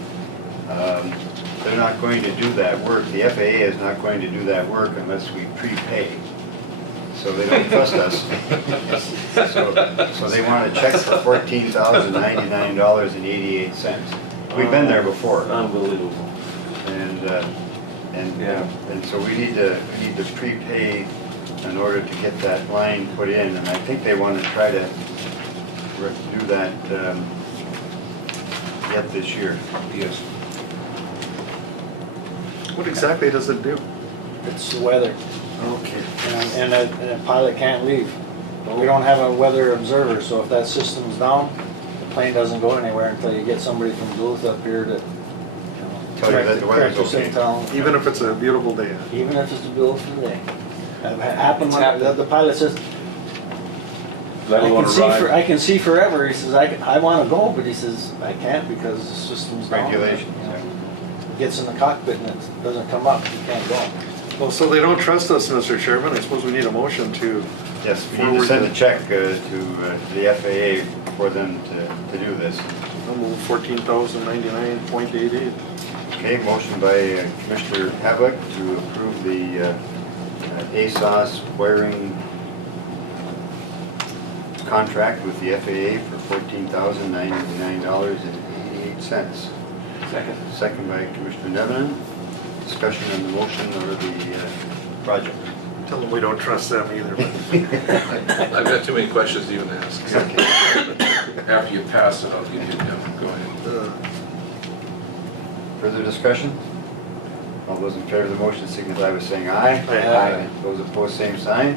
they're not going to do that work. The FAA is not going to do that work unless we prepay. So they don't trust us. So they want a check for $14,099.88. We've been there before. Unbelievable. And so we need to prepay in order to get that line put in. And I think they want to try to do that yet this year. Yes. What exactly does it do? It's the weather, Okay. and a pilot can't leave. But we don't have a weather observer, so if that system's down, the plane doesn't go anywhere until you get somebody from Duluth up here to, Tell you that the weather's correct us okay. in town. Even if it's a beautiful day. Even if it's a beautiful day. That happened, It's when happened. the pilot says, Let alone arrive. I can see forever. He says, I want to go, but he says, I can't because the system's down. Regulations, You know. Gets in the cockpit and it doesn't come up, you can't go. Well, so they don't trust us, Mr. Chairman. I suppose we need a motion to, Yes, we need to send a check to the FAA for them to do this. I'll move 14,099.88. Okay, motion by Commissioner Havlick to approve the ASOS wiring contract with the FAA for $14,099.88. Second by Commissioner Nevin. Discussion on the motion or the project. Tell them we don't trust them either. but- I've got too many questions to even ask. Okay. After you pass it, I'll give you, go ahead. Further discussion? All those in favor of the motion signify by saying aye. Aye. Those opposed, same sign.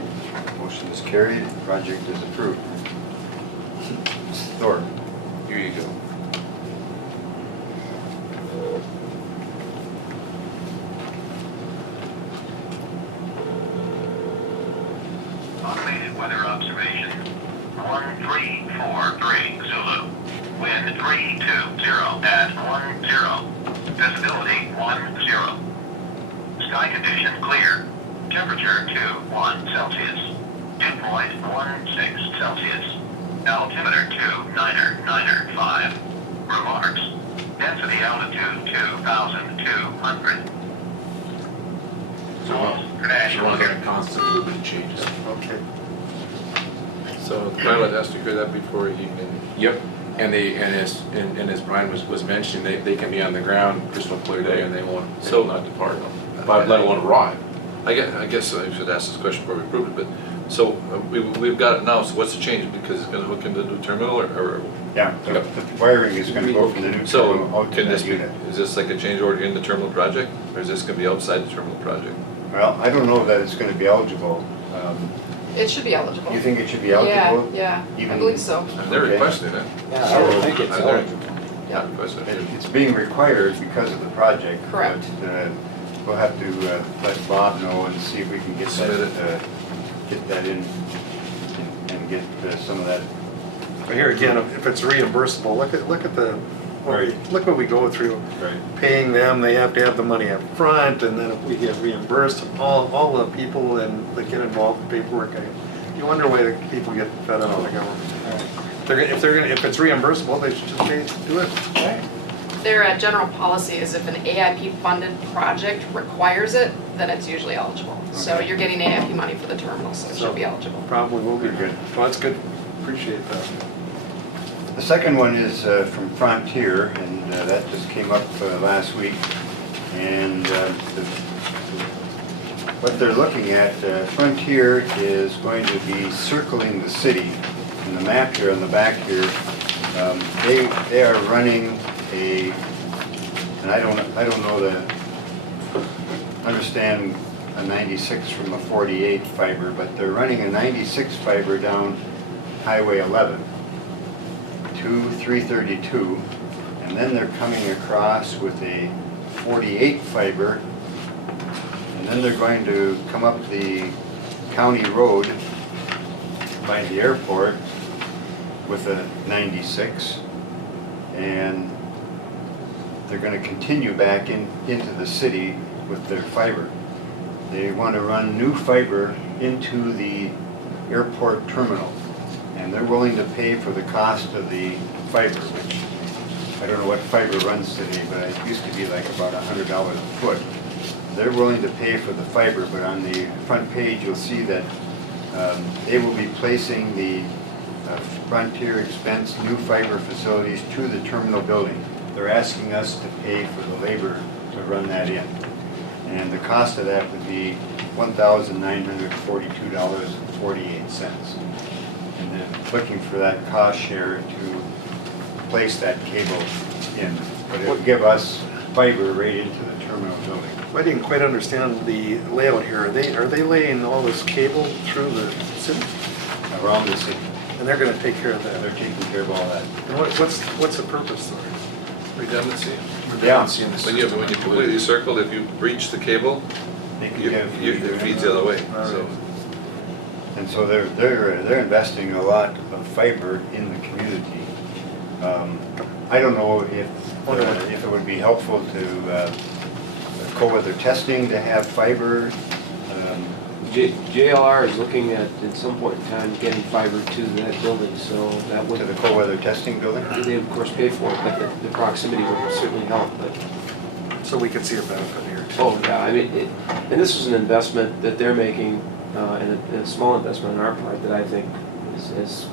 Motion is carried, project is approved. Thor. Here you go. Automated weather observation. 1343 Zulu. Wind 320 at 10. Visibility 10. Sky condition clear. Temperature 21 Celsius. Dew point 16 Celsius. Altimeter 299.5. Remarks. Density altitude 2,200. So we're getting constant movement changes. Okay. So the pilot has to hear that before he can. Yep, and as Brian was mentioning, they can be on the ground crystal clear day and they will not depart, but let alone arrive. I guess I should ask this question before we approve it, but, so we've got it now, so what's the change? Because it's gonna hook into the new terminal or? Yeah, the wiring is going to go from the new So terminal out to can this that be, unit. is this like a change order in the terminal project? Or is this gonna be outside the terminal project? Well, I don't know that it's going to be eligible. It should be eligible. You think it should be eligible? Yeah, I Even- believe so. They're Okay. requesting it. Yeah, I would think it's I've eligible. Not requested it. It's being required because of the project. Correct. But we'll have to let Bob know and see if we can get that in and get some of that. But here again, if it's reimbursable, look at the look what we go through. Right. Paying them, they have to have the money up front, and then if we get reimbursed, all the people and that get involved in paperwork, you wonder why the people get fed up with the government. If it's reimbursable, they should just do it. Their general policy is if an AIP funded project requires it, then it's usually eligible. So Okay. you're getting AIP money for the terminal, so it should be eligible. Probably will be Very good. good. Well, that's good. Appreciate that. The second one is from Frontier, and that just came up last week. And what they're looking at, Frontier is going to be circling the city. In the map here on the back here, they are running a, and I don't know understand a 96 from a 48 fiber, but they're running a 96 fiber down Highway 11 to 332, and then they're coming across with a 48 fiber, and then they're going to come up the county road by the airport with a 96, and they're going to continue back into the city with their fiber. They want to run new fiber into the airport terminal, and they're willing to pay for the cost of the fiber, which I don't know what fiber runs today, but it used to be like about $100 a foot. They're willing to pay for the fiber, but on the front page you'll see that they will be placing the Frontier expense new fiber facilities to the terminal building. They're asking us to pay for the labor to run that in. And the cost of that would be $1,942.48. And then looking for that cost share to place that cable in. But it would give us fiber right into the terminal building. I didn't quite understand the layout here. Are they laying all this cable through the city? Around the city. And they're gonna take care of They're that. taking care of all that. And what's the purpose there? Redundancy. Yeah. When you completely circle, if you breach the cable, They can you, get it feeds the other way, so. And so they're investing a lot of fiber in the community. I don't know if it would be helpful to go with their testing to have fiber. JLR is looking at some point in time, getting fiber to that building, so that would. To the cold weather testing building? They of course pay for it, but the proximity would certainly help, but. So we can see a benefit here too. Oh, yeah, I mean, and this is an investment that they're making, and a small investment on our part that I think as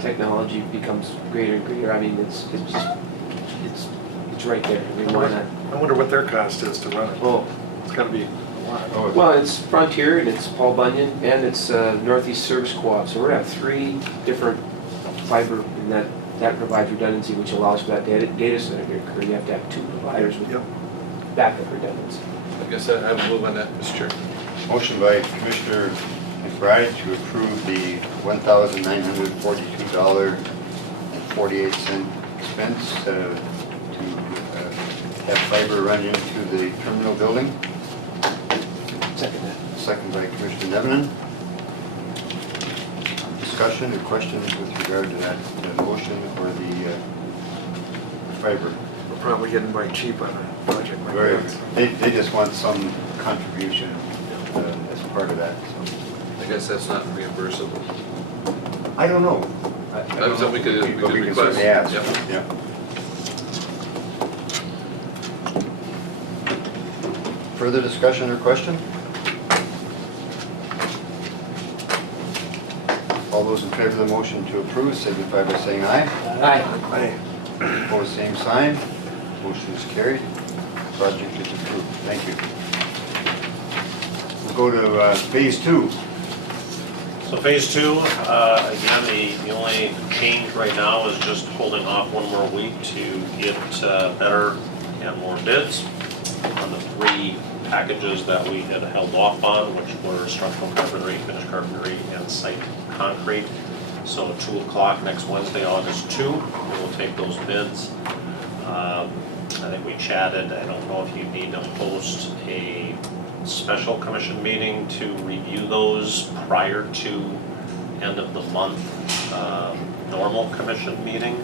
technology becomes greater and greater, I mean, it's right there. We want to. I wonder what their cost is to run it. Oh, It's gotta be a lot. Oh, well, it's Frontier, and it's Paul Bunyan, and it's Northeast Service Co-op, so we're gonna have 3 different fiber, and that provides redundancy, which allows for that data center to occur. You have to have 2 providers with Yep. backup redundancy. I guess I will move on that, Mr. Chair. Motion by Commissioner McBride to approve the $1,942.48 expense to have fiber run into the terminal building. Second that. Second by Commissioner Devonen. Discussion or questions with regard to that motion or the fiber? We're probably getting by cheap on a project like Very, that. they just want some contribution as part of that, so. I guess that's not reimbursable. I don't know. I That's don't something we know, could but we can request. certainly ask. Yep. Yeah. Further discussion or question? All those in favor of the motion to approve signify by saying aye. Aye. Aye. Opposed, same sign. Motion is carried. Project is approved. Thank you. We'll go to phase 2. So phase 2, again, the only change right now is just holding off one more week to get better and more bids on the 3 packages that we had held off on, which were structural carpentry, finished carpentry, and site concrete. So at 2 o'clock next Wednesday, August 2, we will take those bids. I think we chatted, I don't know if you need to host a special commission meeting to review those prior to end of the month normal commission meeting.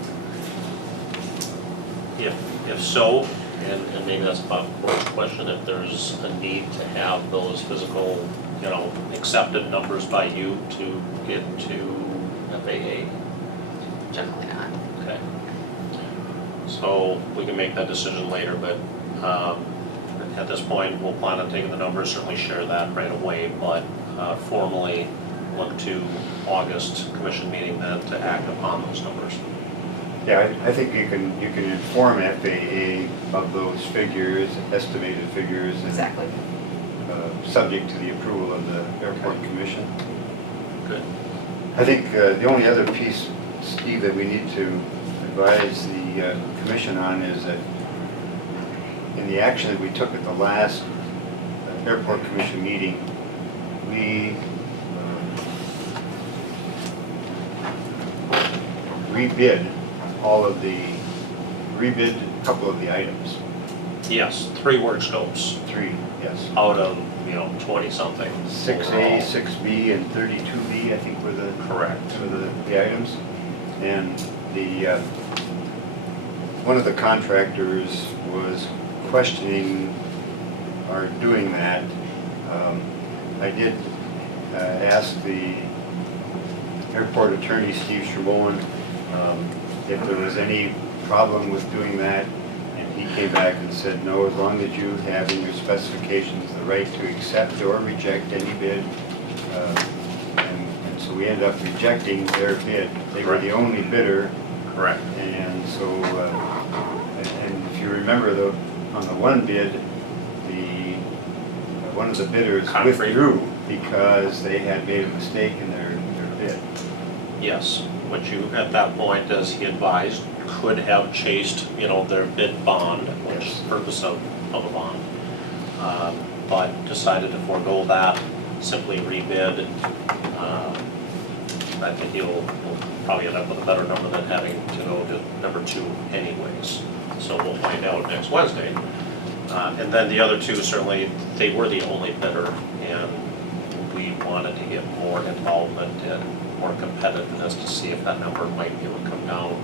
If so, and maybe that's about Court's question, if there's a need to have those physical, accepted numbers by you to get to FAA. Generally not. Okay. So we can make that decision later, but at this point, we'll plan on taking the numbers, certainly share that right away, but formally look to August commission meeting then to act upon those numbers. Yeah, I think you can inform FAA of those figures, estimated figures. And, Exactly. subject to the approval of the airport commission. Good. I think the only other piece, Steve, that we need to advise the commission on is that in the action that we took at the last airport commission meeting, we rebid a couple of the items. Yes, 3 work scopes 3, yes. out of, 20-something. 6A, 6B, and 32B, I think were the Correct. were the items. And the one of the contractors was questioning our doing that. I did ask the airport attorney, Steve Sherbowen, if there was any problem with doing that. And he came back and said, no, as long as you have in your specifications the right to accept or reject any bid. And so we ended up rejecting their bid. They were the only bidder. Correct. And so, and if you remember, on the one bid, one of the bidders Concrete. withdrew because they had made a mistake in their bid. Yes, which you, at that point, as he advised, could have chased, their bid bond, which is the purpose of a bond. But decided to forego that, simply rebid. I think we'll probably end up with a better number than having to go to number 2 anyways. So we'll find out next Wednesday. And then the other 2, certainly, they were the only bidder, and we wanted to get more involvement and more competitiveness to see if that number might be able to come down.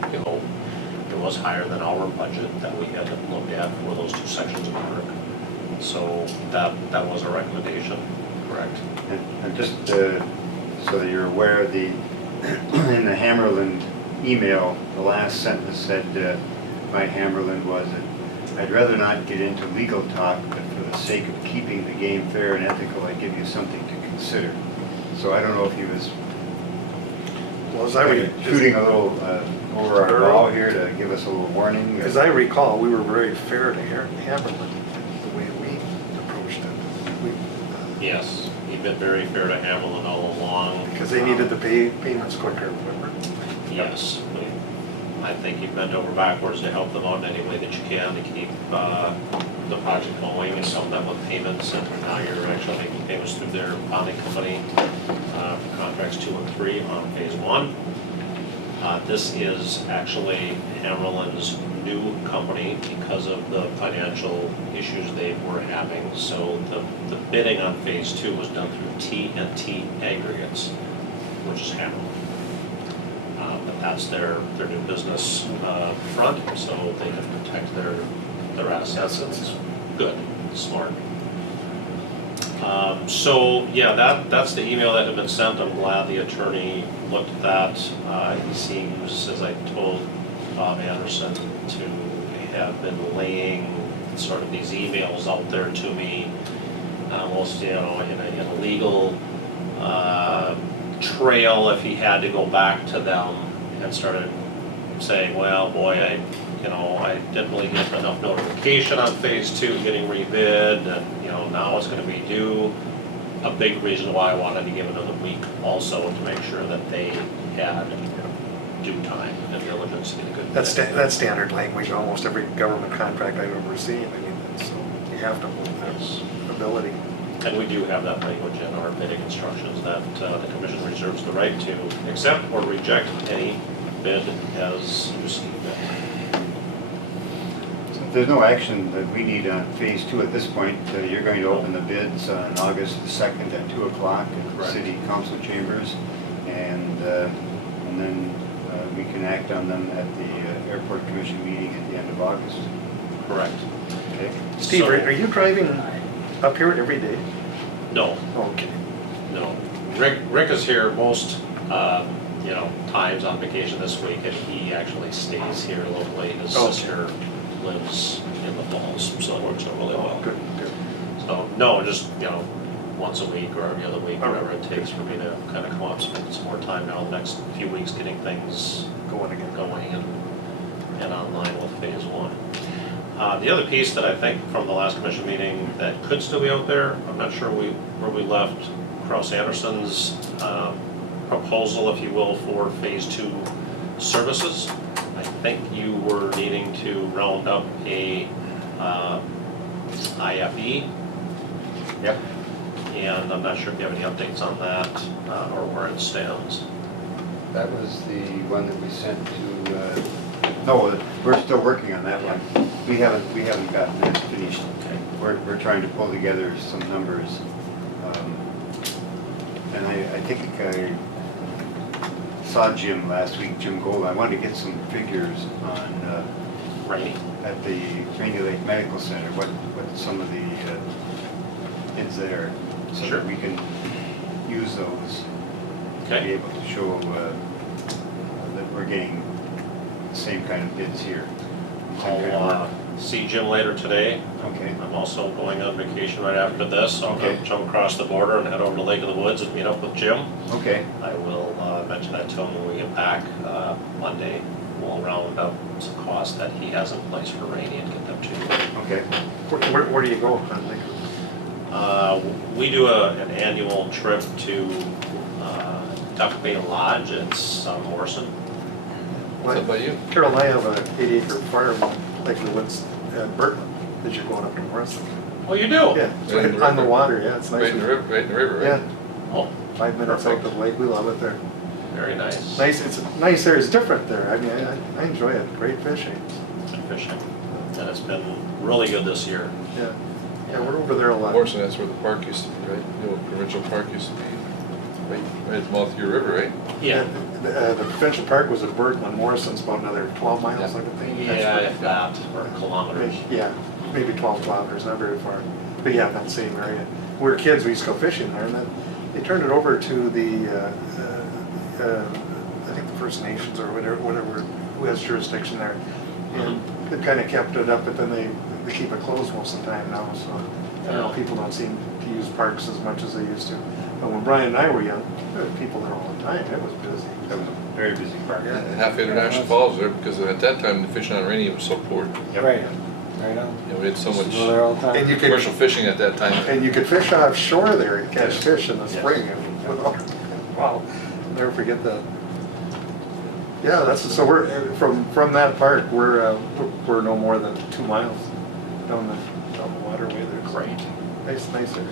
It was higher than our budget that we had looked at for those 2 sections of work. So that was a recommendation, correct? And just so that you're aware, in the Hammerland email, the last sentence said, by Hammerland was that I'd rather not get into legal talk, but for the sake of keeping the game fair and ethical, I'd give you something to consider. So I don't know if he was shooting a little over our bow here to give us a little warning. As I recall, we were very fair to Hammerland, the way we approached it. Yes, you've been very fair to Hamlin all along. Because they needed the payments quicker, remember? Yes, I think you've bent over backwards to help them out in any way that you can to keep the project going and help them with payments. And now you're actually making payments through their bonding company for contracts 2 and 3 on phase 1. This is actually Hammerland's new company because of the financial issues they were having. So the bidding on phase 2 was done through T&T Aggregates, which is Hammerland. But that's their new business front, so they can protect their assets. It's good, smart. So yeah, that's the email that had been sent. I'm glad the attorney looked at that. He seems, as I told Bob Anderson, to have been laying sort of these emails out there to me, almost in a legal trail if he had to go back to them and started saying, well, boy, I didn't really get enough notification on phase 2 getting rebid, and now it's going to be due. A big reason why I wanted to give another week also to make sure that they had due time and diligence to get a good bid. That's standard language, almost every government contract I've ever seen. I mean, so you have to hold that ability. And we do have that language in our bidding instructions that the commission reserves the right to accept or reject any bid as received. So if there's no action that we need on phase 2 at this point, you're going to open the bids on August the 2nd at 2 o'clock in the Correct. city council chambers, and then we can act on them at the airport commission meeting at the end of of August. Correct. Okay. Steve, So- are you driving up here every day? No, Okay. no. Rick is here most, times on vacation this week, and he actually stays here locally. His Okay. sister lives in the Falls, so it works out really well. Good, good. So, no, just, once a week or every other week, All right. whatever it takes for me to kind of come up, spend some more time now, the next few weeks getting things Going again. going and online with phase one. The other piece that I think from the last commission meeting that could still be out there, I'm not sure where we left Kraus Anderson's proposal, if you will, for phase two services. I think you were needing to round up a IFE, Yep. and I'm not sure if you have any updates on that or where it stands. That was the one that we sent to, no, we're still working on that one. We haven't gotten that finished. Okay. We're trying to pull together some numbers. And I think I saw Jim last week, Jim Gold. I wanted to get some figures on, Rainy. at the Rainy Lake Medical Center, what some of the is there, so Sure. that we can use those to be Okay. able to show that we're getting the same kind of bids here. Same kind of I'll work. see Jim later today. Okay, I'm also going on vacation right after this, so I'm Okay. gonna jump across the border and head over to Lake of the Woods and meet up with Jim. okay, I will mention that to him when we get back Monday. We'll round up some costs that he has in place for Rainy and get them to you. okay. Where do you go on Lake? We do an annual trip to Duck Bay Lodge, it's Morrison. What's up by you? Carol and I have a 80-acre farm, like the woods at Burton, that you're going up to Morrison. Oh, you do? Yeah, it's Right in right the on the river. water, yeah, it's nice. Right in the river, right? Yeah, Oh, 5 minutes out to the lake, we love it there. very nice. Nice, it's nice there, it's different there, I mean, I enjoy it, great fishing. Good fishing. And it's been really good this year. Yeah, yeah, we're over there a lot. Morrison, that's where the park used to be, right? The old provincial park used to be, right at the mouth of your river, right? Yeah. The provincial park was at Burton, and Morrison's about another 12 miles, I would think. Yeah, if that, or kilometers. Yeah, maybe 12 kilometers, not very far. But yeah, that same area. We were kids, we used to go fishing there, and then they turned it over to the, I think the First Nations or whatever, who has jurisdiction there. And they kind of kept it up, but then they keep it closed most of the time now, so I don't know, people don't seem to use parks as much as they used to. But when Brian and I were young, there were people there all the time, it was busy. That was a very busy park. Yeah. Half International Falls there, because at that time, the fishing on Rainy was so poor. Yep. Right, right on. You know, we had so Used to go there much all the time. And you could, commercial fishing at that time. and you could fish offshore there, and catch fish in the Yes. spring. Wow, never forget that. Yeah, so we're, from that park, we're no more than 2 miles down the waterway there. Great. Nice area.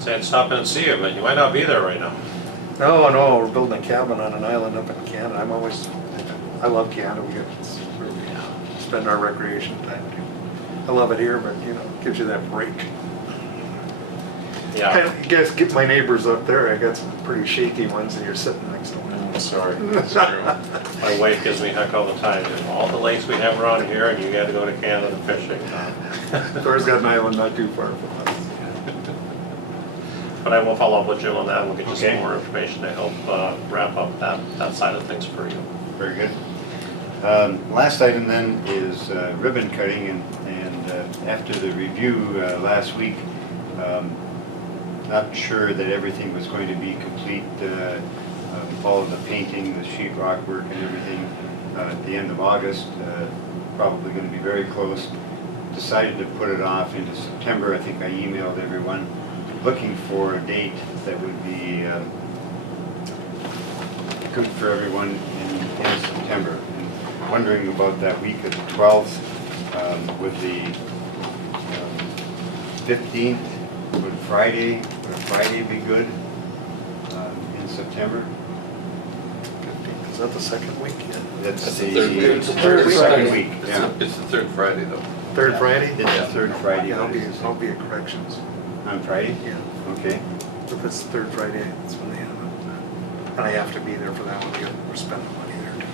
Say I'd stop in and see you, but you might not be there right now. No, we're building a cabin on an island up in Canada. I love Canada. We get to spend our recreation time. I love it here, but it gives you that break. Yeah. You guys get my neighbors up there. I got some pretty shaky ones, and you're sitting next to them. Sorry. That's true. My wife gives me heck all the time. All the lakes we have around here, and you got to go to Canada fishing. Thor's got an island not too far from us. But I will follow up with Jim on that, and we'll get you some Okay. more information to help wrap up that side of things for you. Very good. Last item then is ribbon cutting, and after the review last week, not sure that everything was going to be complete. All of the painting, the sheet rock work and everything at the end of August, probably going to be very close. Decided to put it off into September. I think I emailed everyone looking for a date that would be good for everyone in September. And wondering about that week of the 12th, would the 15th, would a Friday be good in September? Is that the second week? Yeah. That's the third week. It's the third second Friday. week, yeah. It's the third Friday though. Third Friday? It's the third Friday. Yeah, I'll be at corrections. On Friday? Yeah. Okay. If it's the third Friday, that's when they have it. And I have to be there for that one, we're spending money there too.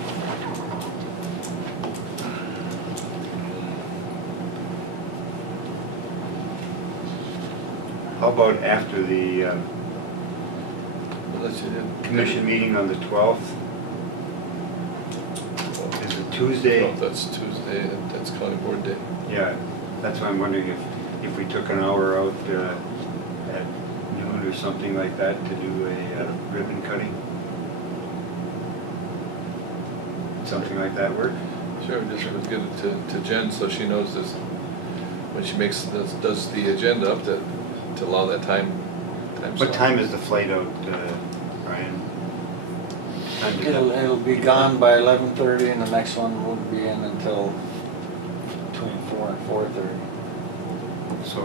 How about after the Unless you did. commission meeting on the 12th? Is it Tuesday? Well, that's Tuesday, and that's county board day. Yeah, that's why I'm wondering if we took an hour out at noon or something like that to do a ribbon cutting. Something like that work? Sure, just would give it to Jen so she knows this, when she does the agenda up to allow that time What slot. time is the flight out, Brian? Time to- It'll be gone by 11:30 and the next one won't be in until between 4 and 4:30. So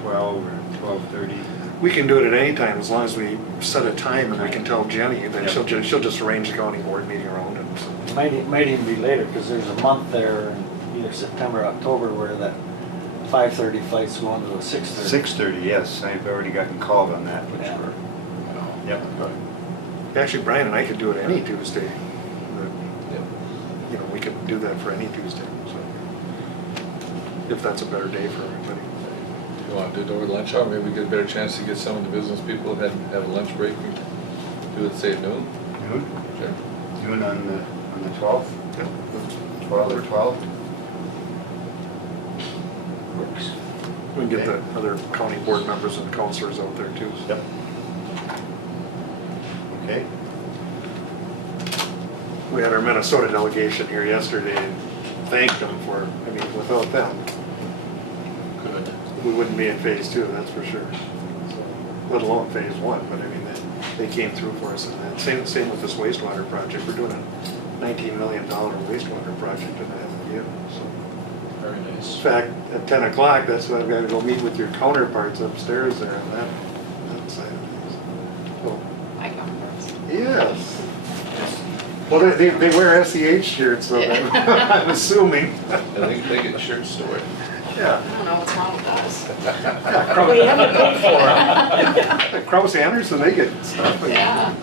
12 or 12:30? We can do it at any time as long as we set a time and we can tell Jenny, then Yep. she'll just arrange the county board meeting around it. so. Might even be later, because there's a month there in either September or October where that 5:30 flight's going to a 6:30. 6:30, yes, I've already gotten called on that, which Yeah. were, yep. Actually, Brian and I could do it any Tuesday. Yep. You know, we could do that for any Tuesday, so. If that's a better day for everybody. If you want to do it over lunch hour, maybe we get a better chance to get some of the business people that have a lunch break, and do it, say at noon. Noon? Sure. Noon on the 12th? 12 or 12? Works. We can get Okay. the other county board members and councilors out there too. Yep. Okay. We had our Minnesota delegation here yesterday and thanked them for, I mean, without them, Good. we wouldn't be in phase two, that's for sure. So, let alone phase one, but I mean, they came through for us and that. Same with this wastewater project. We're doing a $19 million wastewater project in that year, so. Very In nice. fact, at 10 o'clock, that's why I've got to go meet with your counterparts upstairs there on that side of things. So, I come first. yes. Well, they wear SEH shirts, so Yeah. I'm assuming. I think they get shirts to wear. Yeah. I don't know what's wrong with us. We haven't paid for them. Kraus Anderson, they get stuff. Yeah.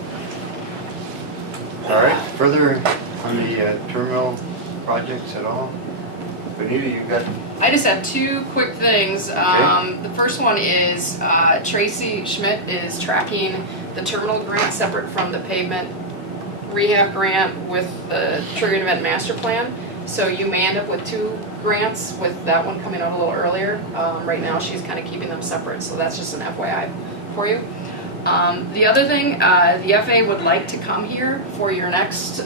All right, further on the terminal projects at all? Benita, you got, I just have two quick things. The first one is Tracy Schmidt is tracking the terminal grant separate from the pavement rehab grant with the trigger event master plan. So you may end up with two grants, with that one coming out a little earlier. Right now, she's kind of keeping them separate, so that's just an FYI for you. The other thing, the FA would like to come here for your next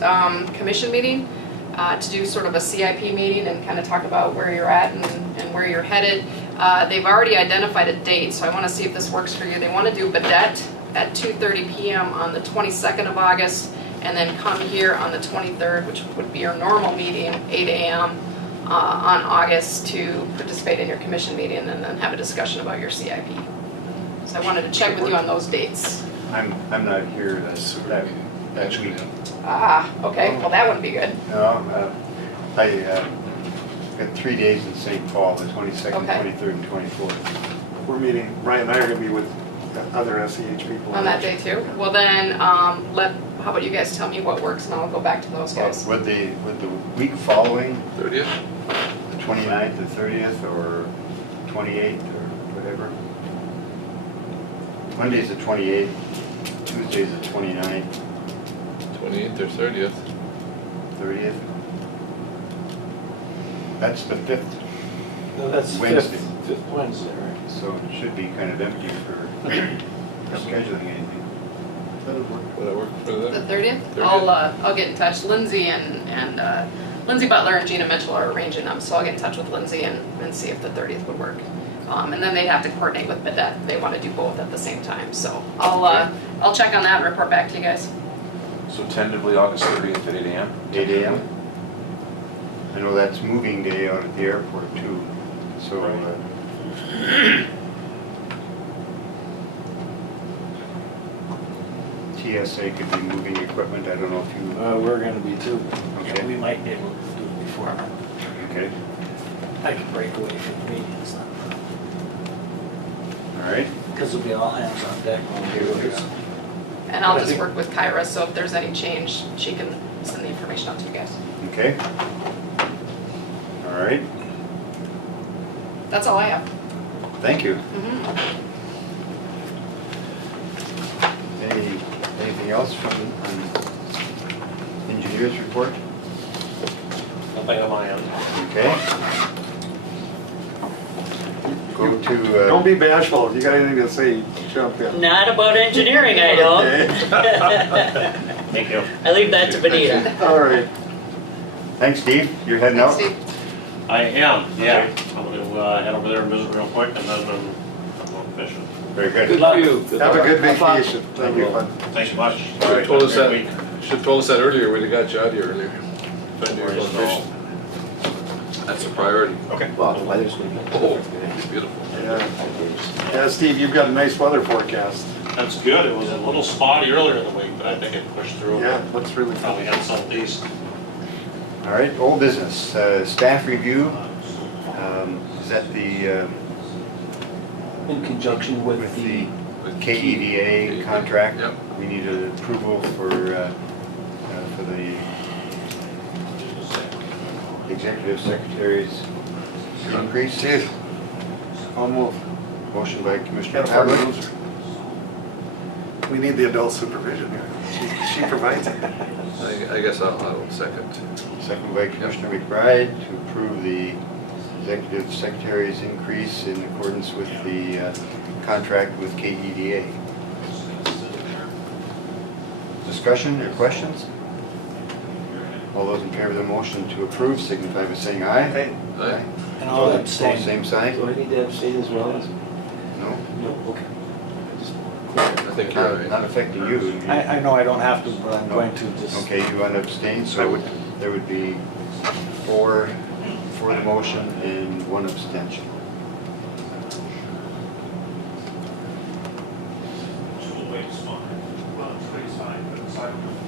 commission meeting to do sort of a CIP meeting and kind of talk about where you're at and where you're headed. They've already identified a date, so I want to see if this works for you. They want to do Badet at 2:30 p.m. on the 22nd of August, and then come here on the 23rd, which would be your normal meeting, 8 a.m. On August to participate in your commission meeting and then have a discussion about your CIP. So I wanted to check with you on those dates. I'm not here that week. Ah, okay, well that wouldn't be good. No, I got 3 days in St. Paul, the 22nd, Okay. 23rd, and 24th. We're meeting, Brian and I are going to be with other SEH people. On that day too? Well then, how about you guys tell me what works and I'll go back to those guys. Would the week following, 30th? the 29th, the 30th, or 28th, or whatever? Monday's the 28th, Tuesday's the 29th, 28th or 30th? 30th. That's the 5th, No, that's Wednesday. fifth Wednesday, right? so it should be kind of empty for scheduling anything. Would that work for The them? 30th? 30th. I'll get in touch. Lindsay and Lindsay Butler and Gina Mitchell are arranging them, so I'll get in touch with Lindsay and see if the 30th would work. And then they'd have to coordinate with Badet. They want to do both at the same time, so I'll check on that and report back to you guys. So tentatively August 30th at 8 a.m.? 8 a.m. I know that's moving day out at the airport too, so. TSA could be moving equipment, I don't know if you, We're gonna be too. Okay. We might be able to do it before. okay, I can break away from the meeting, it's not a problem. all right. Because it'll be all hands on deck when we do this. And I'll I just think- work with Kyra, so if there's any change, she can send the information out to you guys. Okay. All right, That's all I have. Thank you. Mhm. Anything else from engineers report? Nothing on my end. Okay. Go to, Don't be bashful, if you got anything to say, jump in. Not about engineering, I don't. Thank you. I leave that to Benita. All right. thanks, Steve. You're heading out? Steve. I am, yeah. I'm gonna head over there and visit real quick, and then I'm going fishing. Very good. Good luck. Have a good vacation. That'll be fun. Thanks so much. Should've told us Have a great that, week. should've told us that earlier, we'd have got you out here earlier. Find you Worries going at all. fishing. That's a priority. Okay. Well, the weather's gonna be Oh, perfect today. it's beautiful. Yeah. Yeah, Steve, you've got a nice weather forecast. That's good. It was a little spotty earlier in the week, but I think it pushed through. Yeah, looks really Probably fun. had southeast. All right, old business, staff review. Is that the, In conjunction with with the, the With KEDA contract? Yep. We need an approval for the executive secretary's increase. Jeez. I'll move. Motion by Commissioner Can't afford to Pavlik, lose her. We need the adult supervision here. She provides it. I guess I'll second. second by Commissioner McBride to approve the executive secretary's increase in accordance with the contract with KEDA. Discussion or questions? All those in favor of the motion to approve signify by saying aye. Hey, Aye. And I'll Opposed, abstain. Same sign? do I need to abstain as well? No? No, okay. Just I think you're right. Not affecting you. I know I don't have to, but I'm going to just. Okay, you want to abstain, I so would. there would be 4 for the motion and 1 abstention.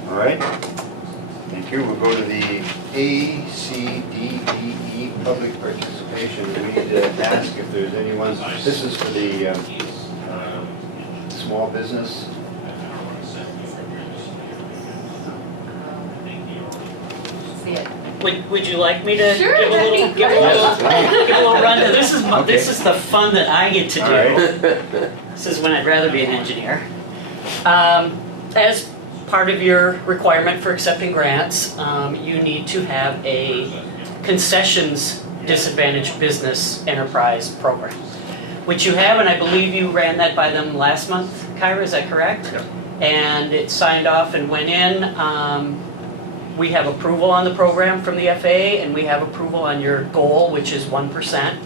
All right, thank you. We'll go to the ACDBE public participation. We need to ask if there's anyone, this is for the small business. See it. Would you like me to Sure, give a that'd little, be give a great. little, give a little run? This is, Okay. this is the fun that I get to do. All right. This is when I'd rather be an engineer. As part of your requirement for accepting grants, you need to have a concessions disadvantaged business enterprise program, which you have, and I believe you ran that by them last month, Kyra, is that correct? Yep. And it signed off and went in. We have approval on the program from the FAA, and we have approval on your goal, which is 1%.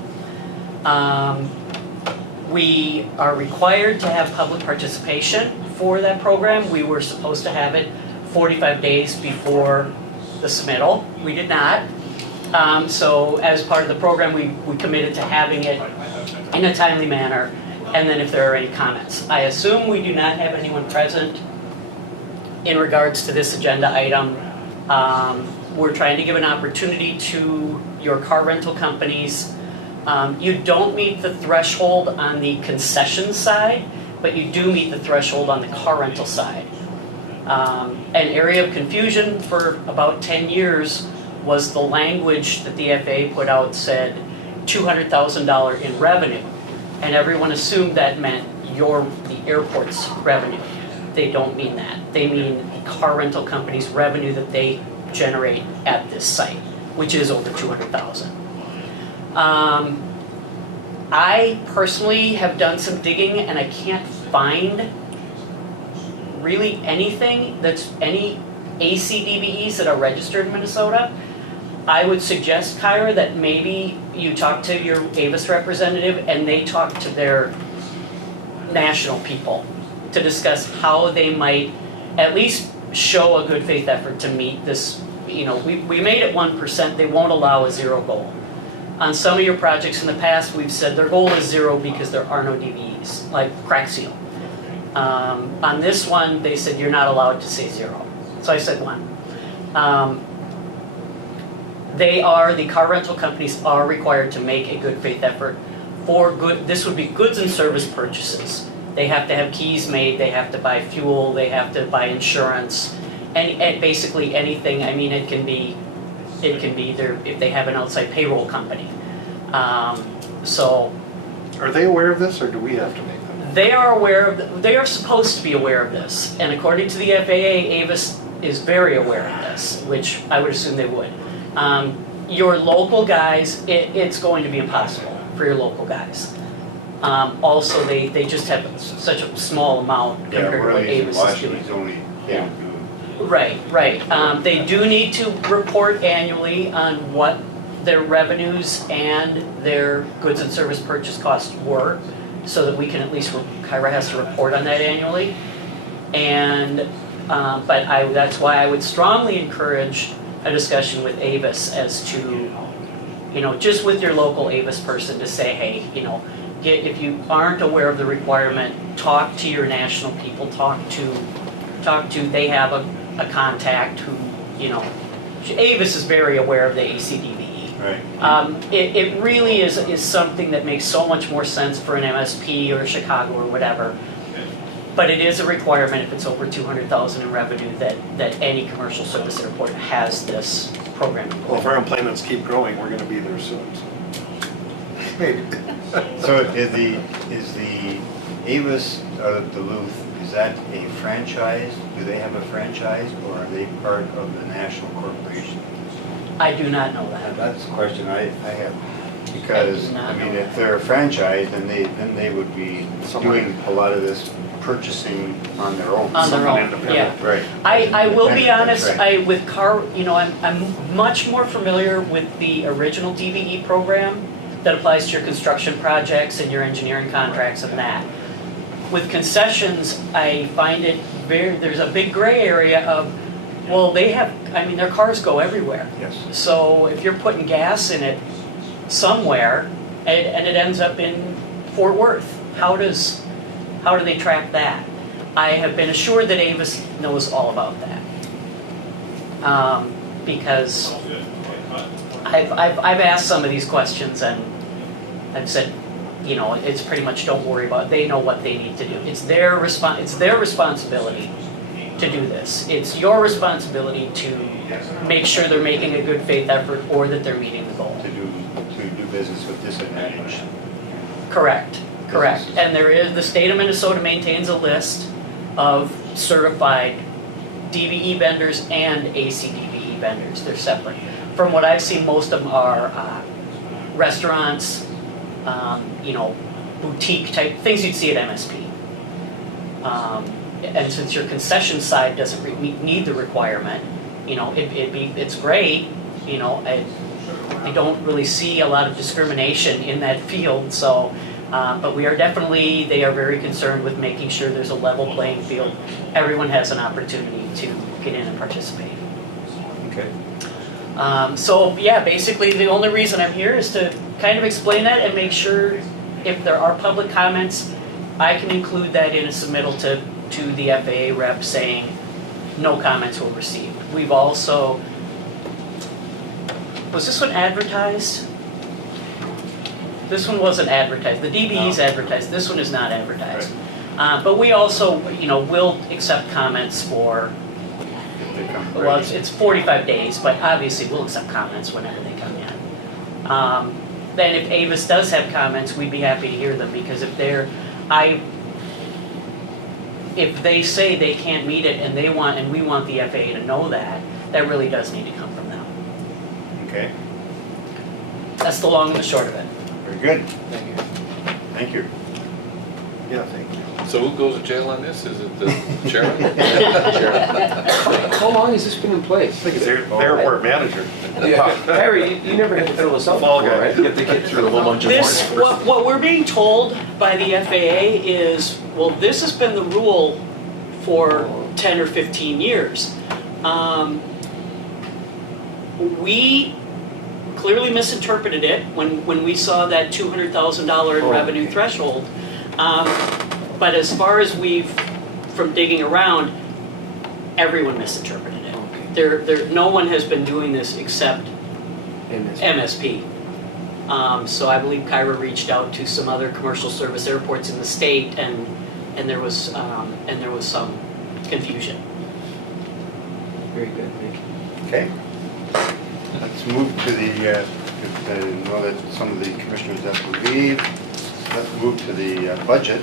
We are required to have public participation for that program. We were supposed to have it 45 days before the submittal. We did not. So as part of the program, we committed to having it in a timely manner, and then if there are any comments. I assume we do not have anyone present in regards to this agenda item. We're trying to give an opportunity to your car rental companies. You don't meet the threshold on the concession side, but you do meet the threshold on the car rental side. An area of confusion for about 10 years was the language that the FAA put out said $200,000 in revenue. And everyone assumed that meant the airport's revenue. They don't mean that. They mean the car rental company's revenue that they generate at this site, which is over 200,000. I personally have done some digging and I can't find really anything that's any ACDBEs that are registered in Minnesota. I would suggest, Kyra, that maybe you talk to your Avis representative and they talk to their national people to discuss how they might at least show a good faith effort to meet this. You know, we made it 1%, they won't allow a zero goal. On some of your projects in the past, we've said their goal is 0 because there are no DVEs, like crack seal. On this one, they said you're not allowed to say 0. So I said 1. The car rental companies are required to make a good faith effort for this would be goods and service purchases. They have to have keys made, they have to buy fuel, they have to buy insurance, and basically anything. I mean, it can be if they have an outside payroll company. So Are they aware of this, or do we have to make them? They are aware of, they are supposed to be aware of this, and according to the FAA, Avis is very aware of this, which I would assume they would. Your local guys, it's going to be impossible for your local guys. Also, they just have such a small amount Yeah, compared to we're what only in Avis is Washington, doing. he's only able to do. Right. They do need to report annually on what their revenues and their goods and service purchase costs were, so that we can at least, Kyra has to report on that annually. And, that's why I would strongly encourage a discussion with Avis as to, just with your local Avis person to say, hey, if you aren't aware of the requirement, talk to your national people, they have a contact who, Avis is very aware of the ACDVE. Right. It really is something that makes so much more sense for an MSP or Chicago or whatever. But it is a requirement if it's over 200,000 in revenue that any commercial service airport has this program. Well, if our employments keep growing, we're gonna be there soon, so. Maybe. So is the Avis out of Duluth, is that a franchise? Do they have a franchise, or are they part of the national corporation? I do not know that. That's the question I have, because, I do not I mean, know if they're a franchise, then they would be doing a lot of this purchasing on their own. On their Someone own, independent. yeah. Right. I will be Independent, honest, that's right. with car, I'm much more familiar with the original DVE program that applies to your construction projects and your engineering contracts and that. With concessions, I find it there's a big gray area of, well, their cars go everywhere. Yes. So if you're putting gas in it somewhere and it ends up in Fort Worth, how do they track that? I have been assured that Avis knows all about that. Because I've asked some of these questions and I've said, it's pretty much don't worry about it. They know what they need to do. It's their responsibility to do this. It's your responsibility to make sure they're making a good faith effort or that they're meeting the goal. To do business with disadvantage. Correct. And the state of Minnesota maintains a list of certified DVE vendors and ACDVE vendors. They're separate. From what I've seen, most of them are restaurants, boutique type things you'd see at MSP. And since your concession side doesn't need the requirement, it's great. I don't really see a lot of discrimination in that field. So, but they are very concerned with making sure there's a level playing field. Everyone has an opportunity to get in and participate. Okay. Basically the only reason I'm here is to kind of explain that and make sure if there are public comments, I can include that in a submittal to the FAA rep saying no comments were received. We've also, was this one advertised? This one wasn't advertised. The DBE's advertised. This one is not advertised. But we also, will accept comments for, If they come well, ready. it's 45 days, but obviously we'll accept comments whenever they come in. Then if Avis does have comments, we'd be happy to hear them, because if they say they can't meet it and we want the FAA to know that really does need to come from them. Okay, That's the long and the short of it. very good. Thank you. Thank you. Yeah, thank you. So who goes to jail on this? Is it the chairman? How long has this been in place? I think it's the airport manager. Yeah. Harry, you never had to fill this out Fall before, guy. right? You have to get through a whole bunch of This, forms. what we're being told by the FAA is, well, this has been the rule for 10 or 15 years. We clearly misinterpreted it when we saw that $200,000 in revenue threshold. But as far as from digging around, everyone misinterpreted it. No one has been doing this except MSP. So I believe Kyra reached out to some other commercial service airports in the state, and there was some confusion. Very good, thank you. Okay. Let's move to I know that some of the commissioners have to leave. let's move to the budget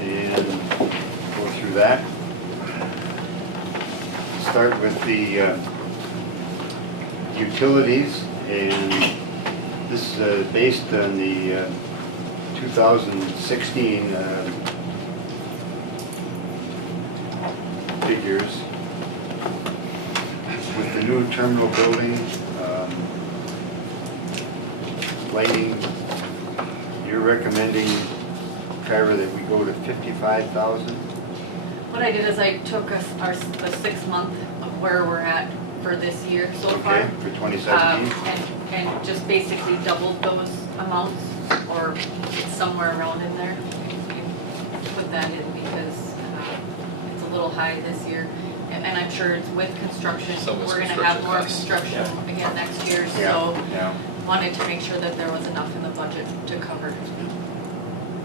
and go through that. Start with the utilities, and this is based on the 2016 figures. With the new terminal building, lighting, you're recommending, Kyra, that we go to 55,000? What I did is I took the 6 month of where we're at for this year so far. Okay, for 2017? And just basically doubled those amounts, or somewhere around in there. You put that in because it's a little high this year. And I'm sure it's with construction. Some of it's We're gonna have construction more costs. construction again next year, Yeah, so yeah. wanted to make sure that there was enough in the budget to cover.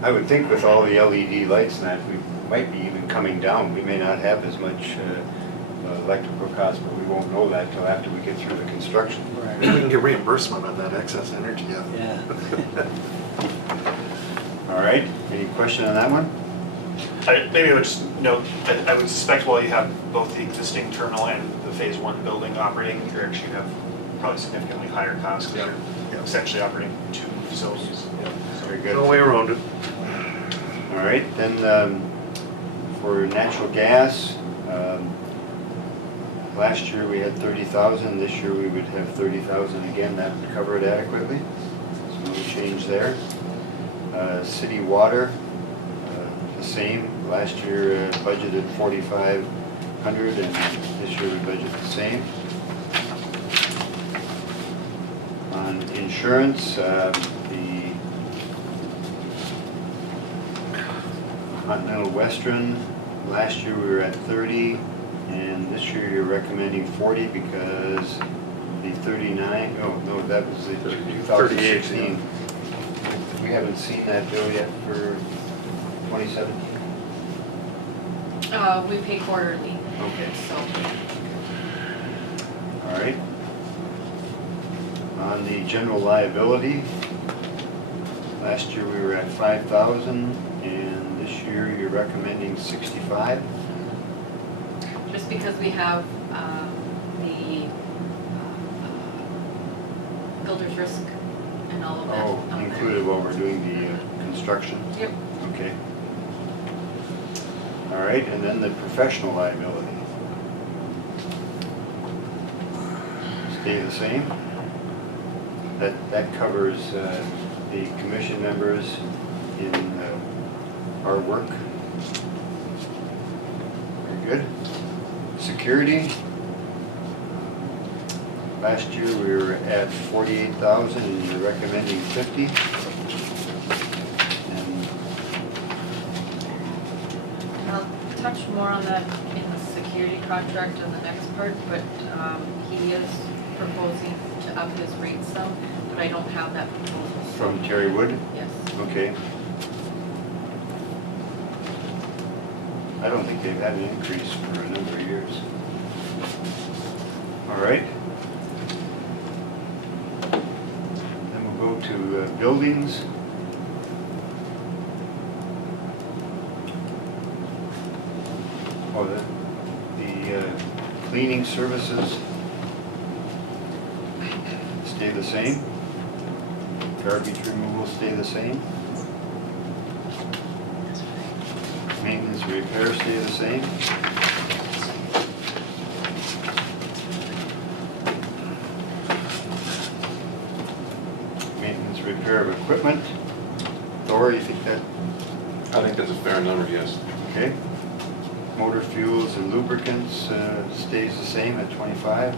I would think with all the LED lights and that, we might be even coming down. We may not have as much electrical costs, but we won't know that till after we get through the construction. We can get reimbursement on that excess energy. Yeah. All right, any question on that one? Maybe I would just note that I would suspect while you have both the existing terminal and the phase one building operating, you're actually have probably significantly higher costs because you're essentially operating two facilities. Very good. No way around it. All right, then for natural gas, last year we had 30,000, this year we would have 30,000 again, that would cover it adequately. So no change there. City water, the same, last year budgeted 4,500 and this year we budget the same. On insurance, the Continental Western, last year we were at 30, and this year you're recommending 40 because the 39, oh no, that was the 2016. We haven't seen that bill yet for 2017. We pay quarterly, Okay, so. all right. On the general liability, last year we were at 5,000, and this year you're recommending 65. Just because we have the builder's risk and all of that. Oh, on there. included while we're doing the construction. Yep. Okay. All right, and then the professional liability. Stay the same. That covers the commission members in our work. Very good. Security. Last year we were at 48,000 and you're recommending 50. And I'll touch more on that in the security contract in the next part, but he is proposing to up his rate some, but I don't have that proposal. from Terry Wood? Yes. Okay. I don't think they've had an increase for a number of years. All right. Then we'll go to buildings. Oh, the cleaning services stay the same. Garbage removal stay the same. Maintenance repair stay the same. Maintenance repair of equipment. Thor, you think that, I think that's a fair number, yes. okay? Motor fuels and lubricants stays the same at 25.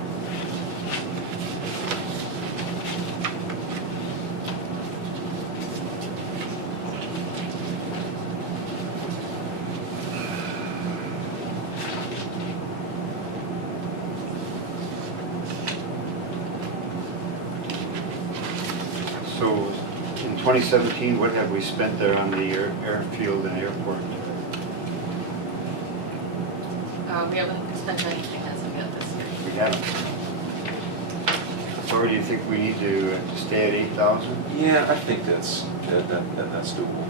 So in 2017, what have we spent there on the airfield and airport? We haven't spent anything as of yet this year. We haven't. Or do you think we need to stay at 8,000? Yeah, I think that's doable.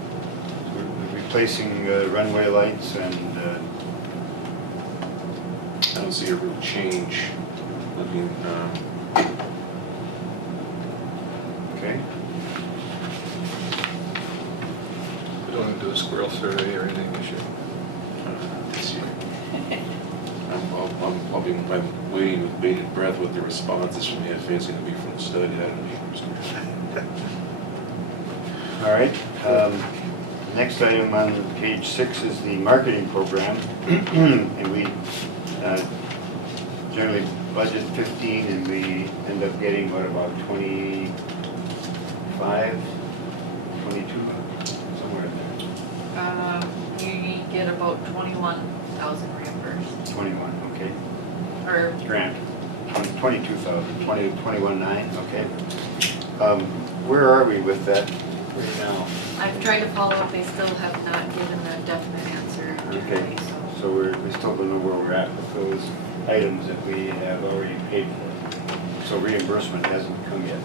We're replacing runway lights and, I don't see a real change looking, okay? We don't want to do a squirrel survey or anything this year. this year. I'm waiting with bated breath what the response is from the FAA is going to be from the study. I don't know. All right. Next item on page 6 is the marketing program. And we generally budget 15 and we end up getting, what, about 25, 22, somewhere in there. We get about 21,000 reimbursed, 21, okay. or Grant, 22,000, 21.9, okay. Where are we with that right now? I've tried to follow up, they still have not given a definite answer Okay. today, so. So we still don't know where we're at with those items that we have already paid for. So reimbursement hasn't come yet,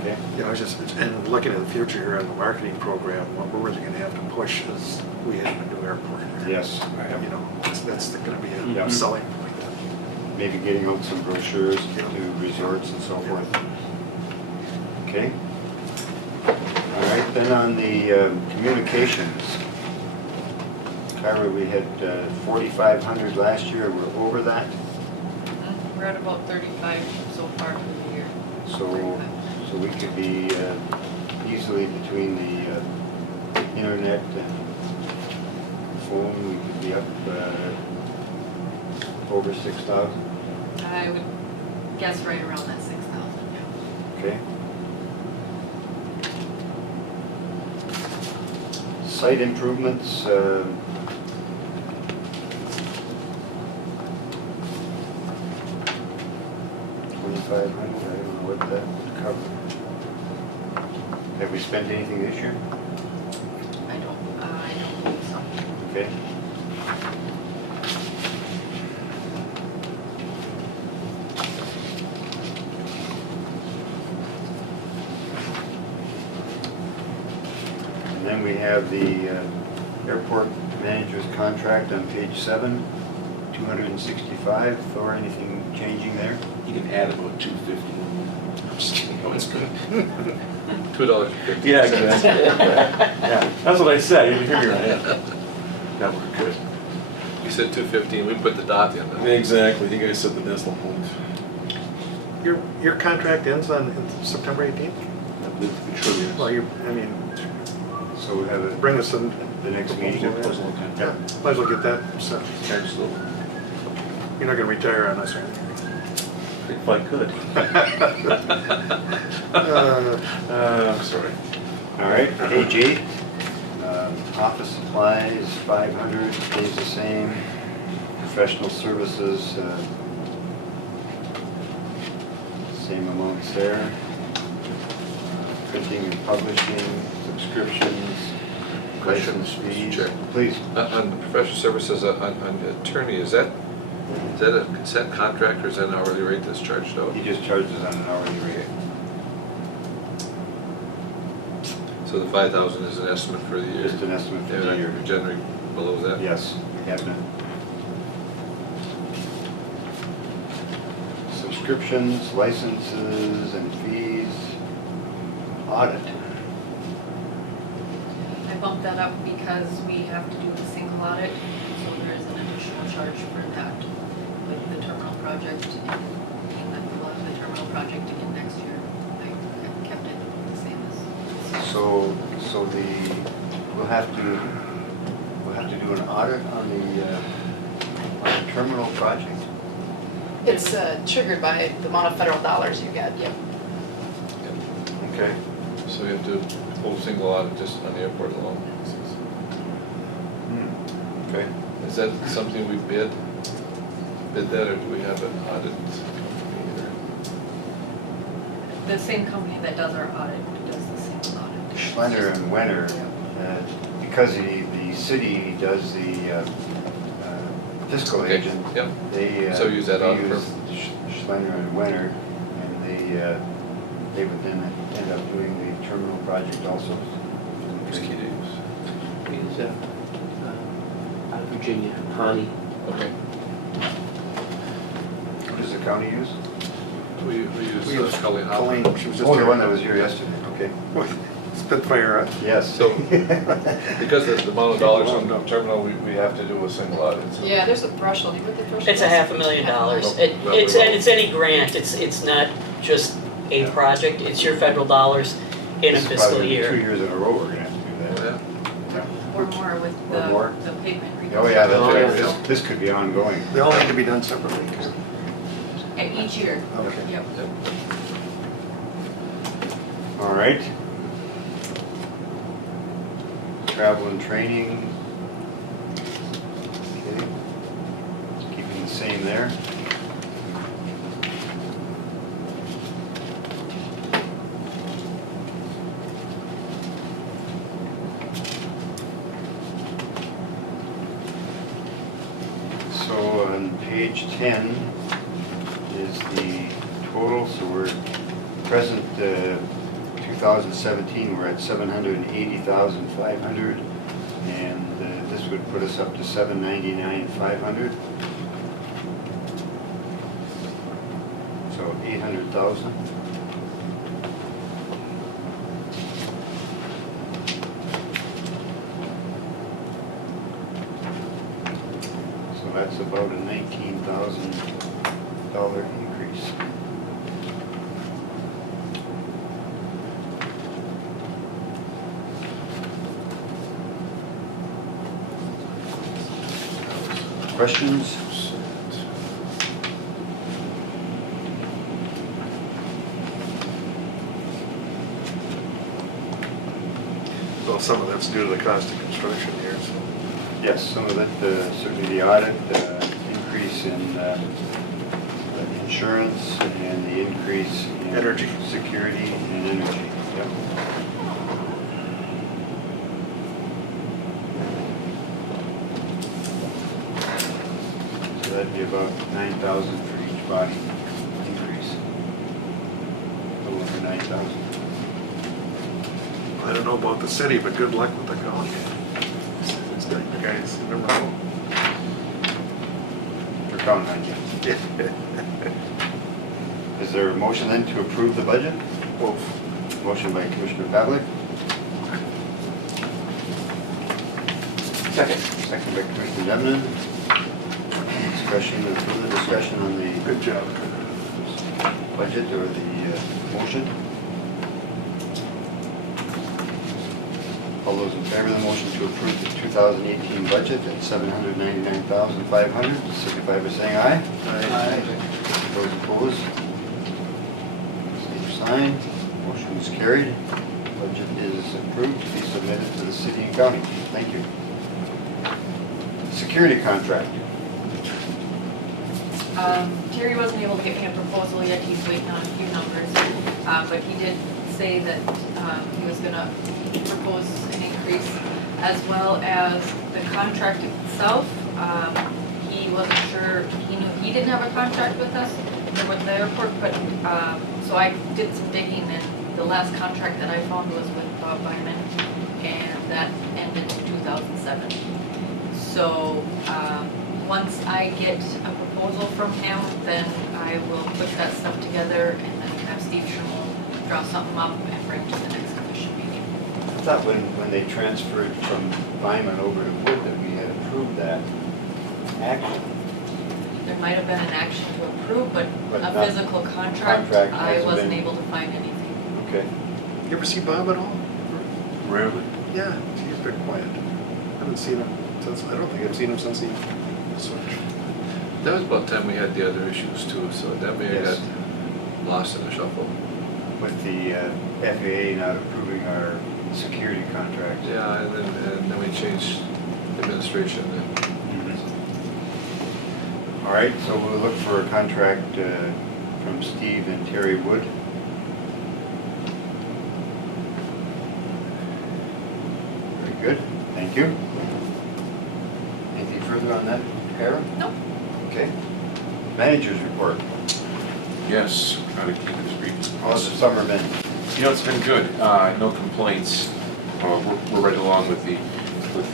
okay? You know, I was just, and looking at the future here on the marketing program, what we're really gonna have to push is we have a new airport here. Yes. You know, that's gonna be Yeah. a selling point. Maybe getting out some brochures to resorts and so forth. Okay? All right, then on the communications. Kyra, we had 4,500 last year, we're over that. We're at about 35 so far for the year. So we could be easily between the internet and phone, we could be up over 6,000, I would guess right around that 6,000, yeah. okay? Site improvements, 2,500, I don't know what that would cover. Have we spent anything this year? I don't believe so. Okay. And then we have the airport manager's contract on page 7, 265, or anything changing there? You can add about 250. I'm just kidding. Oh, it's good. $2.50. Yeah, exactly. Yeah, that's what I said, you hear me right? That worked good. You said 215, we put the dot in there. Exactly. You guys said the decimal point. Your contract ends on September 18th? The trillion. Well, I mean, So we have it bring us in, the next meeting. Proposal, okay. yeah, might as well get that set. Absolutely. You're not gonna retire on us or anything. If I could. I'm sorry. All right, page 8, office supplies, 500, stays the same. Professional services, same amounts there. Printing and publishing, subscriptions, license fees. Chair. Please. On professional services, on attorney, is that a consent contract or is that an hourly rate that's charged out? He just charges on an hourly rate. So the 5,000 is an estimate for the year? Just an estimate for Yeah, the year. you're generally below that? Yes, cabinet. Subscriptions, licenses and fees, audit. I bumped that up because we have to do a single audit, so there is an additional charge for that with the terminal project and that we'll have the terminal project again next year. I kept it the same as. So we'll have to do an audit on the terminal project. It's triggered by the amount of federal dollars you get, yep. Okay. So we have to hold a single audit just on the airport alone? Okay. Is that something we bid that, or do we have an audit company The same company that does our audit does the same audit. Schlenner and Wenner, because the city does the fiscal Okay, agent, yep. they So use that audit use firm. Schlenner and Wenner, and they they would then end up doing the terminal project also. Who's Key Davis? He's out of Virginia, Pawnee. Okay. What does the county use? We We use use Colleen Hopper. Colleen, she was just. Oh, the one that was here yesterday, okay. Spitfire, Yes. So- Because of the amount of dollars on the terminal, we have to do a single audit. So Yeah, there's a threshold, you put the threshold. It's a $500,000. It's any grant, it's not just a project, it's your federal dollars in a This is fiscal probably 2 year. years in a row we're gonna have to do that. Yeah. Or more with Or more. the pavement Oh, yeah, that's Oh, right. yeah. This could be ongoing. they all need to be done separately. Each year. Okay. Yep. All right. Travel and training. Okay. Keeping the same there. So on page 10 is the total, so we're present 2017, we're at 780,500, and this would put us up to 799,500. So 800,000. So that's about a $19,000 increase. Questions? Well, some of that's due to the cost of construction here, so. Yes, some of it, certainly the audit, increase in insurance, and the increase in Energy. security and energy. Yep. So that'd be about 9,000 for each body increase. A little over 9,000. I don't know about the city, but good luck with the county. It's the guys, never know. They're counting on you. Is there a motion then to approve the budget? Wolf. Motion by Commissioner Pavlik, Second. second by Commissioner Demnon. Discussion, further discussion on the Good job. budget or the motion? All those in favor of the motion to approve the 2018 budget at $799,500, signify by saying aye. Aye. Those opposed? Same sign. Motion is carried. Budget is approved to be submitted to the city and county. Thank you. Security contract. Terry wasn't able to get me a proposal yet, he's waiting on a few numbers, but he did say that he was gonna propose an increase as well as the contract itself. He wasn't sure, he knew he didn't have a contract with us, or with the airport, but, so I did some digging, and the last contract that I found was with Bob Byman, and that ended in 2007. So, once I get a proposal from him, then I will put that stuff together and then have Steve Schirmo draw something up and bring to the next commission meeting. I thought when they transferred from Lyman over to Wood that we had approved that action. There might have been an action to approve, but But a not- physical contract, contract I hasn't wasn't been- able to find anything. Okay. You ever see Bob at all? Rarely. Yeah, he's been quiet. I haven't seen him since, I don't think I've seen him since he switched. That was about the time we had the other issues too, so that may have Yes. got lost in the shuffle. With the FAA not approving our security contract. Yeah, and then we changed administration and All right, so we'll look for a contract from Steve and Terry Wood. Very good, thank you. Anything further on that, Kara? Nope. Okay. Managers report. Yes, how to keep it as brief as How's the possible. summer been? You know, it's been good, no complaints. We're right along with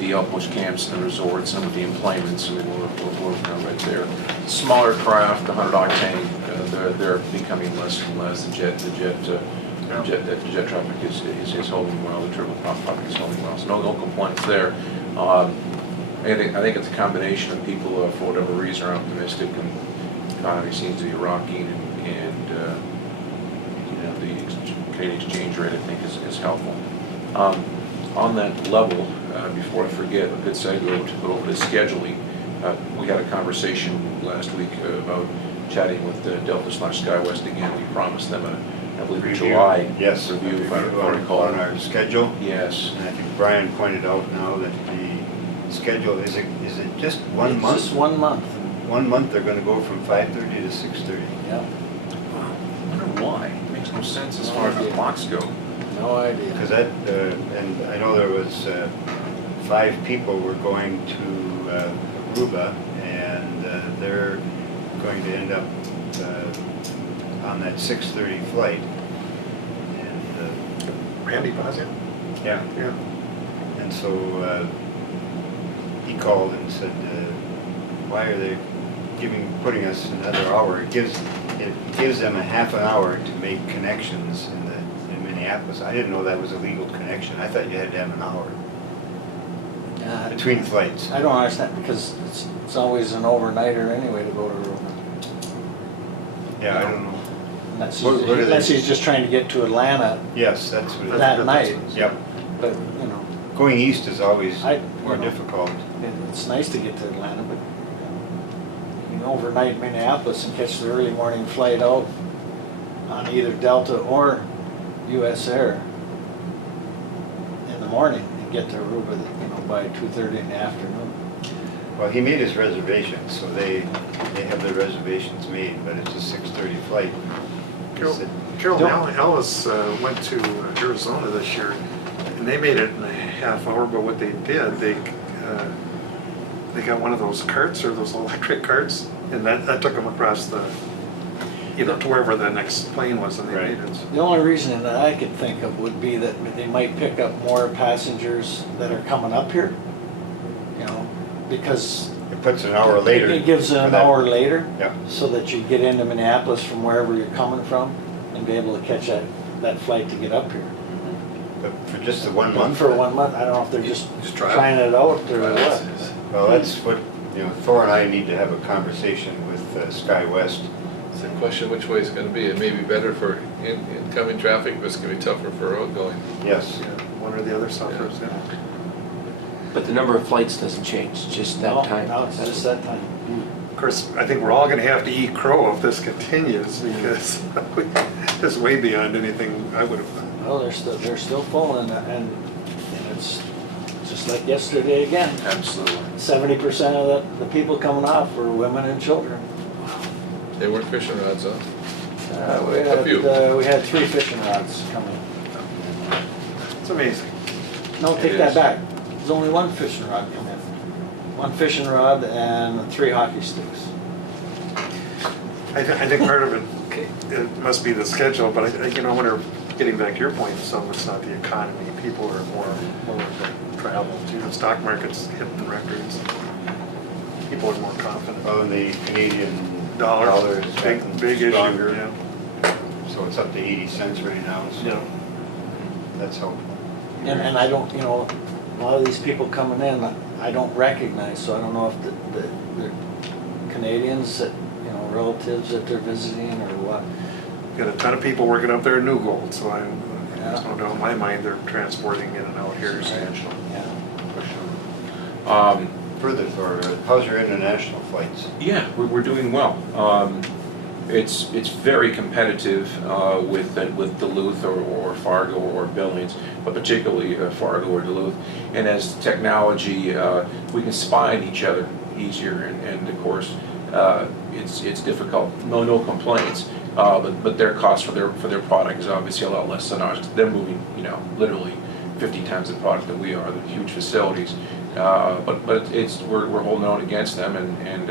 the outpost camps and the resorts and with the employments. I mean, we're kind of right there. Smaller craft, the 100 octane, they're becoming less and less. The jet traffic is holding well. The turboprop traffic is holding well. So no complaints there. I think it's a combination of people for whatever reason are optimistic, and the economy seems to be rocking, and you know, the Canadian exchange rate I think is helpful. On that level, before I forget, a good segue to go over to scheduling. We had a conversation last week about chatting with Delta/SkyWest again. We promised them I believe a July Yes, review, if I on recall. our schedule. Yes. And I think Brian pointed out now that the schedule, is it just one It's month? just 1 month. 1 month, they're gonna go from 5:30 to 6:30. Yeah, I wonder why. It makes no sense as far as the clocks go. no idea. Because that, and I know there was 5 people were going to Aruba, and they're going to end up on that 6:30 flight. And Randy Bozia? yeah, Yeah. and so he called and said, why are they putting us another hour? It gives them a half an hour to make connections in Minneapolis. I didn't know that was a legal connection. I thought you had to have an hour between flights. I don't understand, because it's always an overnighter anyway to go to Aruba. Yeah, I don't know. Unless What are they- unless he's just trying to get to Atlanta Yes, that's what it is. that night, Yep. but, you know, Going east is always more you know, difficult. it's nice to get to Atlanta, but you can overnight Minneapolis and catch the early morning flight out on either Delta or US Air in the morning and get to Aruba, you know, by 2:30 in the afternoon. Well, he made his reservations, so they have their reservations made, but it's a 6:30 flight. He said, Carol Don't- and Alice went to Arizona this year, and they made it in a half hour, but what they did, they got one of those carts, or those electric carts, and that took them across the, you know, to wherever the next plane was, and they Right. made it. The only reason that I could think of would be that they might pick up more passengers that are coming up here, you know, because It puts an hour later. it gives it for an that. hour later, Yeah. so that you get into Minneapolis from wherever you're coming from and be able to catch that flight to get up here. But for just the 1 But month? for 1 month, I don't know if they're just Just try it. trying it out or what. Well, that's what, Thor and I need to have a conversation with SkyWest. It's a question which way it's gonna be. It may be better for incoming traffic, but it's gonna be tougher for outgoing. Yes. Yeah, one or the other suffers, yeah. But the number of flights doesn't change, just that No, time. no, it's just that time. Of course, I think we're all gonna have to eat crow if this continues, because it's way beyond anything I would have done. Well, they're still full, and it's just like yesterday again. Absolutely. 70% of the people coming off were women and children. They weren't fishing rods, huh? We few. had 3 fishing rods coming. It's amazing. No, It take that is. back. There's only 1 fishing rod come in. 1 fishing rod and 3 hockey sticks. I think part of it must be the schedule, but I wonder, getting back to your point, some it's not the economy, people are more to travel too. The stock market's hitting records. People are more confident. Well, and the Canadian Dollar, dollar is gotten big issue, stronger. yeah. So it's up to 80 cents right now, so Yeah. that's helpful. And I don't, a lot of these people coming in, I don't recognize, so I don't know if they're Canadians that, relatives that they're visiting or what. Got a ton of people working up there in New Gold, so Yeah. there's no doubt in my mind they're transporting in and out here. Substantial, Yeah. for sure. Further, Thor, how's your international flights? Yeah, we're doing well. It's very competitive with Duluth or Fargo or Billings, but particularly Fargo or Duluth. And as technology, we can spy on each other easier, and of course, it's difficult. No complaints. But their cost for their product is obviously a lot less than ours. They're moving, literally 50 times the product that we are. They're huge facilities. But we're holding on against them, and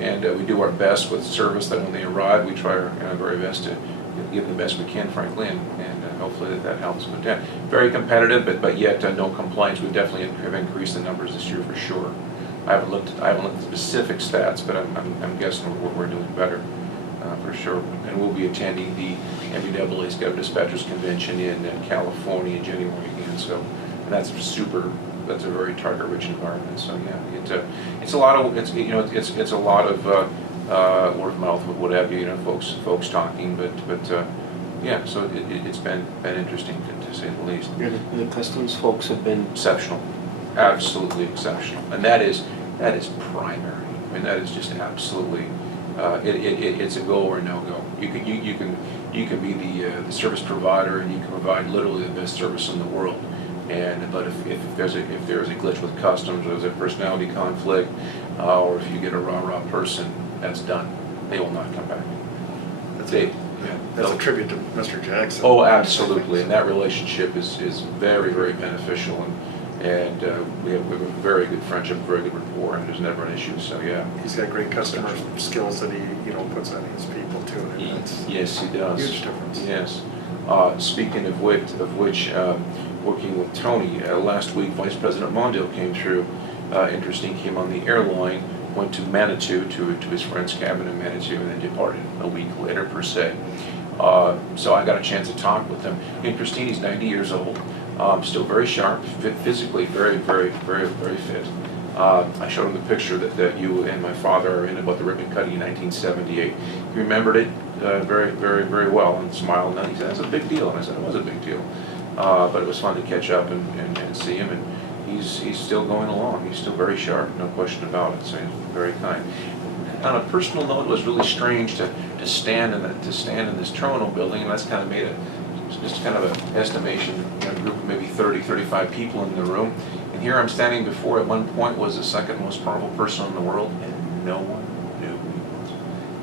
and we do our best with service that when they arrive, we try our very best to give them the best we can, frankly, and hopefully that helps. But yeah, very competitive, but yet no complaints. We definitely have increased the numbers this year for sure. I haven't looked at specific stats, but I'm guessing we're doing better for sure. And we'll be attending the MBAA Scout Dispatchers Convention in California in January again. So, and that's a very target-rich environment. So yeah, it's a lot of it's a lot of word of mouth, what have you, folks talking, but yeah, so it's been interesting to say the least. The customs folks have been Exceptional, absolutely exceptional, and that is primary. I mean, that is just absolutely it's a go or no go. You can be the service provider, and you can provide literally the best service in the world. But if there's a glitch with customs, or there's a personality conflict, or if you get a rah-rah person, that's done. They will not come back. That's a tribute to Mr. Jackson. Oh, absolutely, and that relationship is very, very beneficial, and we have a very good friendship, very good rapport, and there's never an issue. So yeah, He's got great customer skills that he puts on his people too. And that's yes, he does. huge difference. Yes. Speaking of which, working with Tony last week, Vice President Mondale came through. Interesting, came on the airline, went to Manitou to his friend's cabin in Manitou, and then departed a week later per se. So I got a chance to talk with him. Interesting, he's 90 years old, still very sharp, physically very, very, very, very fit. I showed him the picture that you and my father are in about the ribbon cutting in 1978. He remembered it very, very, very well and smiled, and he said, "That's a big deal." And I said, "It was a big deal." But it was fun to catch up and see him, and he's still going along. He's still very sharp, no question about it. So he's very kind. On a personal note, it was really strange to stand in this terminal building, and that's kind of made just kind of an estimation, a group of maybe 30, 35 people in the room. And here I'm standing before, at one point, was the second most powerful person in the world, and no one knew he was.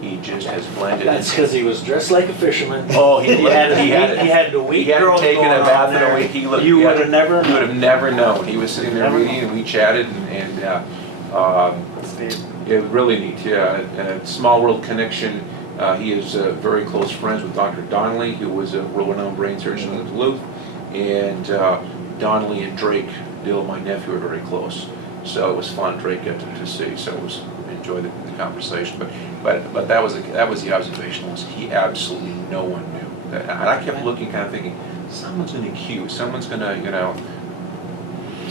He just has blended. That's because he was dressed like a fisherman. Oh, he had the wheat he hadn't growth taken going a bath on in a there. week. He looked. You would have never You would have never known. He was sitting there Never reading, and we chatted, and That's neat. it was really neat. Yeah, a small world connection. He is very close friends with Dr. Donnelly, who was a world-renowned brain surgeon in Duluth, and Donnelly and Drake, Dill, my nephew, are very close. So it was fun. Drake got to see, so it was enjoyed the conversation. But that was the observation, was he absolutely no one knew. And I kept looking, kind of thinking, someone's going to queue, someone's going to,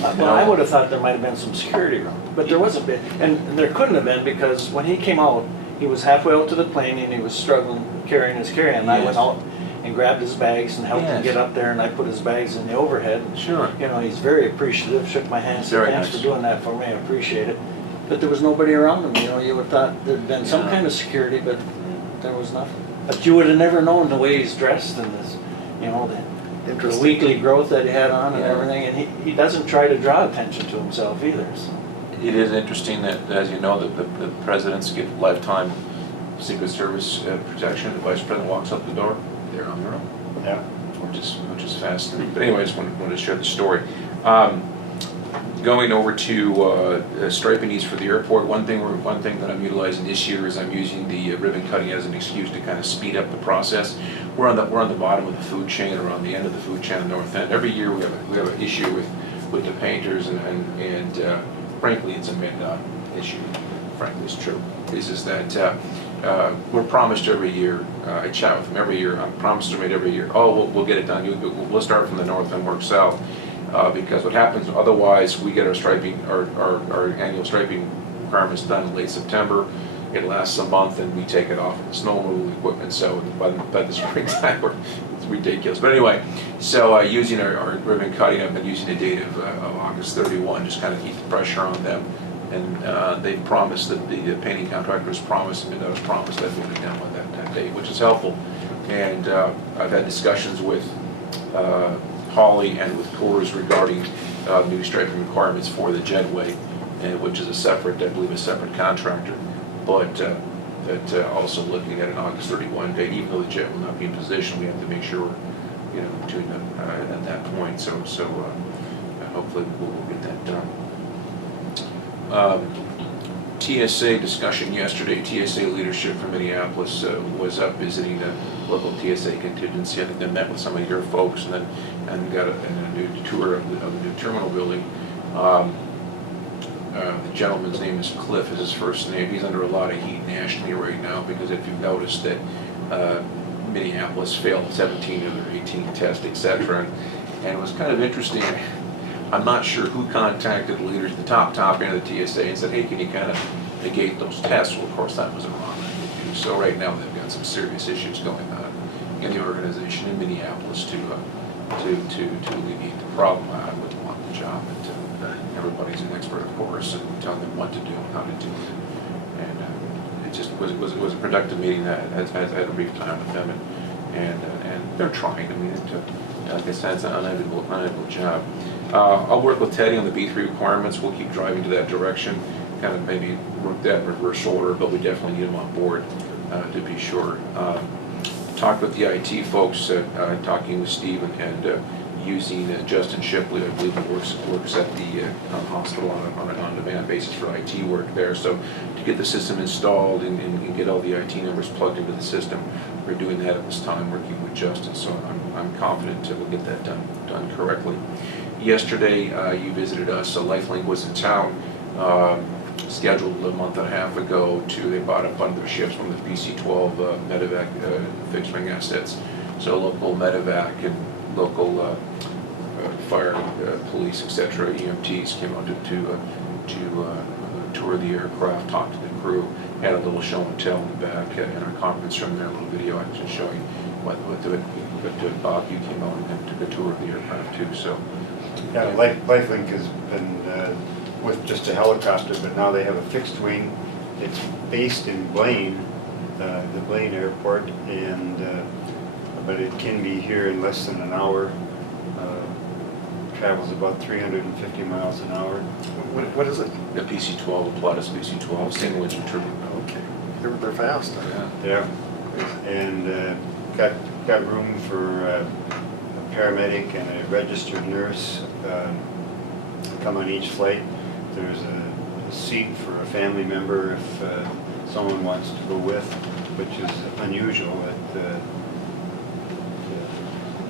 Well, I would have thought there might have been some security around, but there wasn't been, and there couldn't have been, because when he came out, he was halfway out to the plane and he was struggling carrying his carry-on. And I went Yes. out and grabbed his bags and helped him Yes. get up there, and I put his bags in the overhead. Sure. You know, he's very appreciative, shook my hand, said, Very "Thanks nice. for doing that for me, I appreciate it." But there was nobody around him, you know, you would have thought there'd been some Yeah. kind of security, but there was nothing. But you would have never known the way he's dressed and this, you know, the Interesting. weekly growth that he had on and Yeah. everything, and he doesn't try to draw attention to himself either, so. It is interesting that, as you know, the presidents get lifetime Secret Service protection. The vice president walks up the door, they're on their own. Yeah. Which is fascinating. But anyway, I just wanted to share the story. Going over to striping needs for the airport, one thing that I'm utilizing this year is I'm using the ribbon cutting as an excuse to kind of speed up the process. We're on the bottom of the food chain, or on the end of the food chain on the north end. Every year we have an issue with the painters, and frankly, it's a MnDOT issue. Frankly, it's true. It's just that we're promised every year. I chat with them every year. I'm promised to made every year. Oh, we'll get it done. We'll start from the north and work south. Because what happens otherwise, we get our striping, our annual striping requirements done in late September. It lasts a month, and we take it off of the snow removal equipment. So by the springtime, it's ridiculous. But anyway, so using our ribbon cutting, I've been using the date of August 31, just kind of keep the pressure on them. And they've promised, that the painting contractor has promised, and has promised that we'll be done with that date, which is helpful. And I've had discussions with Holly and with Coors regarding new striping requirements for the jetway, which is I believe a separate contractor, but that also looking at an August 31 date. Even though the jet will not be in position, we have to make sure we're doing that at that point. So hopefully we'll get that done. TSA discussion yesterday. TSA leadership from Minneapolis was up visiting the local TSA contingency. I think they met with some of your folks and then got a new tour of the new terminal building. The gentleman's name is Cliff, is his first name. He's under a lot of heat nationally right now because if you've noticed that Minneapolis failed 17 of their 18 tests, etc. And it was kind of interesting. I'm not sure who contacted the leaders, the top end of the TSA, and said, hey, can you kind of negate those tests? Well, of course, that was the wrong thing to do. So right now they've got some serious issues going on in the organization in Minneapolis to alleviate the problem. I wouldn't want the job. Everybody's an expert, of course, and telling them what to do and how to do it. And it just was a productive meeting. That I had a brief time with them, and they're trying. I mean, like I said, it's an unenviable job. I'll work with Teddy on the B3 requirements. We'll keep driving to that direction. Kind of maybe work that in reverse order, but we definitely need them on board to be sure. Talked with the IT folks, talking with Steve and using Justin Shipley, I believe he works at the hospital on an on-demand basis for IT work there. So to get the system installed and get all the IT numbers plugged into the system, we're doing that at this time, working with Justin. So I'm confident we'll get that done correctly. Yesterday, you visited us. So Lifelink was in town, scheduled a month and a half ago. They bought a bunch of their ships from the PC-12 medevac fixed wing assets. So local medevac and local fire, police, etc., EMTs came out to tour the aircraft, talk to the crew, had a little show and tell in the back in our conference room there, a little video actually showing what Bob, you came out and took a tour of the aircraft too. So Yeah, Lifelink has been with just a helicopter, but now they have a fixed wing. It's based in Blaine, the Blaine airport, and but it can be here in less than an hour. Travels about 350 miles an hour. What is it? the PC-12, the Pilatus PC-12, single engine turbine. Okay, they're fast. Yeah. Yeah, and got room for a paramedic and a registered nurse come on each flight. There's a seat for a family member if someone wants to go with, which is unusual.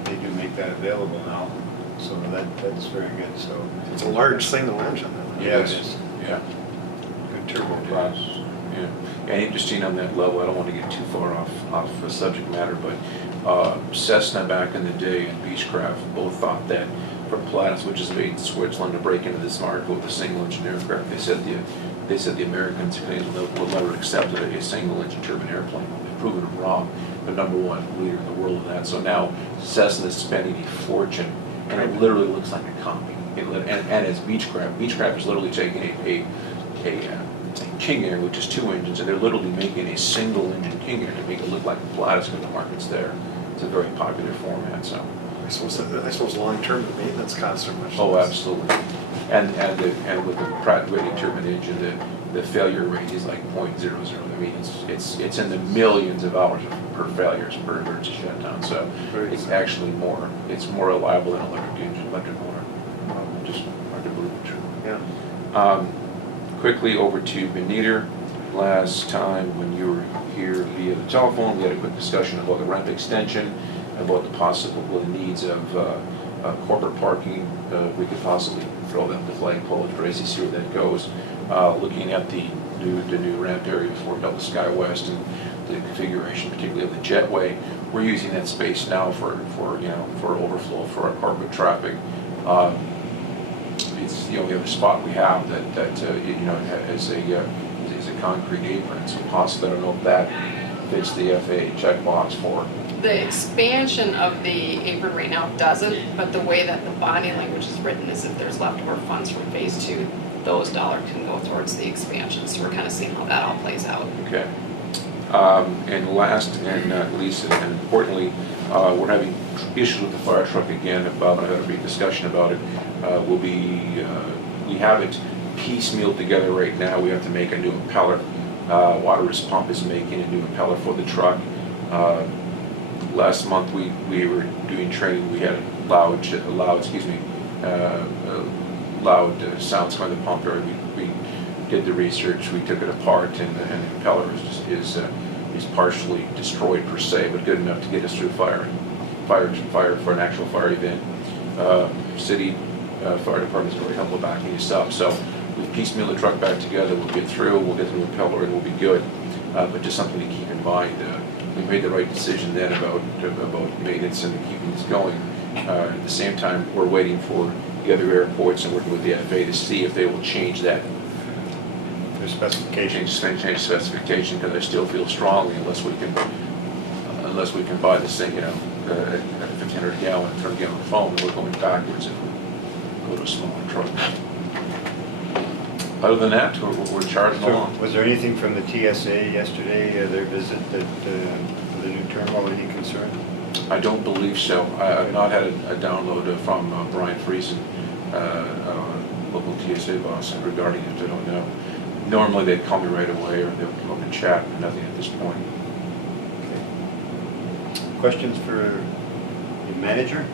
They do make that available now, so that's very good. So It's a large single engine then. yeah, it is. Yeah. Good turbo It prop. is. Yeah. And interesting on that level, I don't want to get too far off the subject matter, but Cessna back in the day and Beechcraft both thought that for Pilatus, which is made in Switzerland, to break into this market with a single engine aircraft, they said the Americans would never accept a single engine turbine airplane. They've proven them wrong. They're number one leader in the world in that. So now Cessna is spending a fortune, and it literally looks like a copy. And as Beechcraft is literally taking a King Air, which is two engines, and they're literally making a single engine King Air to make it look like a Pilatus because the market's there. It's a very popular format. So. I suppose long term the maintenance costs are much Oh, less. absolutely. And with the Pratt & Whitney turbine engine, the failure rate is like 0.00. I mean, it's in the millions of hours per failures per emergency shutdown. So it's actually more reliable than electric motor. Just hard to believe it's true. Yeah. Quickly over to Beniter. Last time when you were here via the telephone, we had a quick discussion about the ramp extension, about the possible needs of corporate parking. We could possibly throw them the flagpole to see where that goes. Looking at the new ramp area before Delta SkyWest and the configuration, particularly of the jetway, we're using that space now for overflow for our corporate traffic. It's the only other spot we have that has a concrete apron. So possibly, I don't know if that fits the FAA checkbox for. The expansion of the apron right now doesn't, but the way that the body language is written is if there's leftover funds from phase 2, those dollars can go towards the expansion. So we're kind of seeing how that all plays out. Okay. And last and not least, and importantly, we're having issues with the fire truck again. Bob and I had a brief discussion about it. We have it piecemealed together right now. We have to make a new impeller. Waterworks Pump is making a new impeller for the truck. Last month we were doing training. We had loud sounds from the pump area. We did the research, we took it apart, and the impeller is partially destroyed per se, but good enough to get us through fire for an actual fire event. City fire department's very helpful backing us up. So we piecemeal the truck back together, we'll get through, we'll get the impeller, and we'll be good. But just something to keep in mind. We made the right decision then about maintenance and keeping this going. At the same time, we're waiting for the other airports and working with the FAA to see if they will change that. Their specifications. Change specification, because I still feel strongly unless we can buy this thing, at 1,500 gallon, 100 gallon foam, we're going backwards if we go to a smaller truck. Other than that, we're charging along. So was there anything from the TSA yesterday, their visit, that for the new terminal, any concern? I don't believe so. I've not had a download from Brian Friesen, local TSA boss, regarding it. I don't know. Normally they'd call me right away or they'll come up and chat, but nothing at this point. Questions for the manager?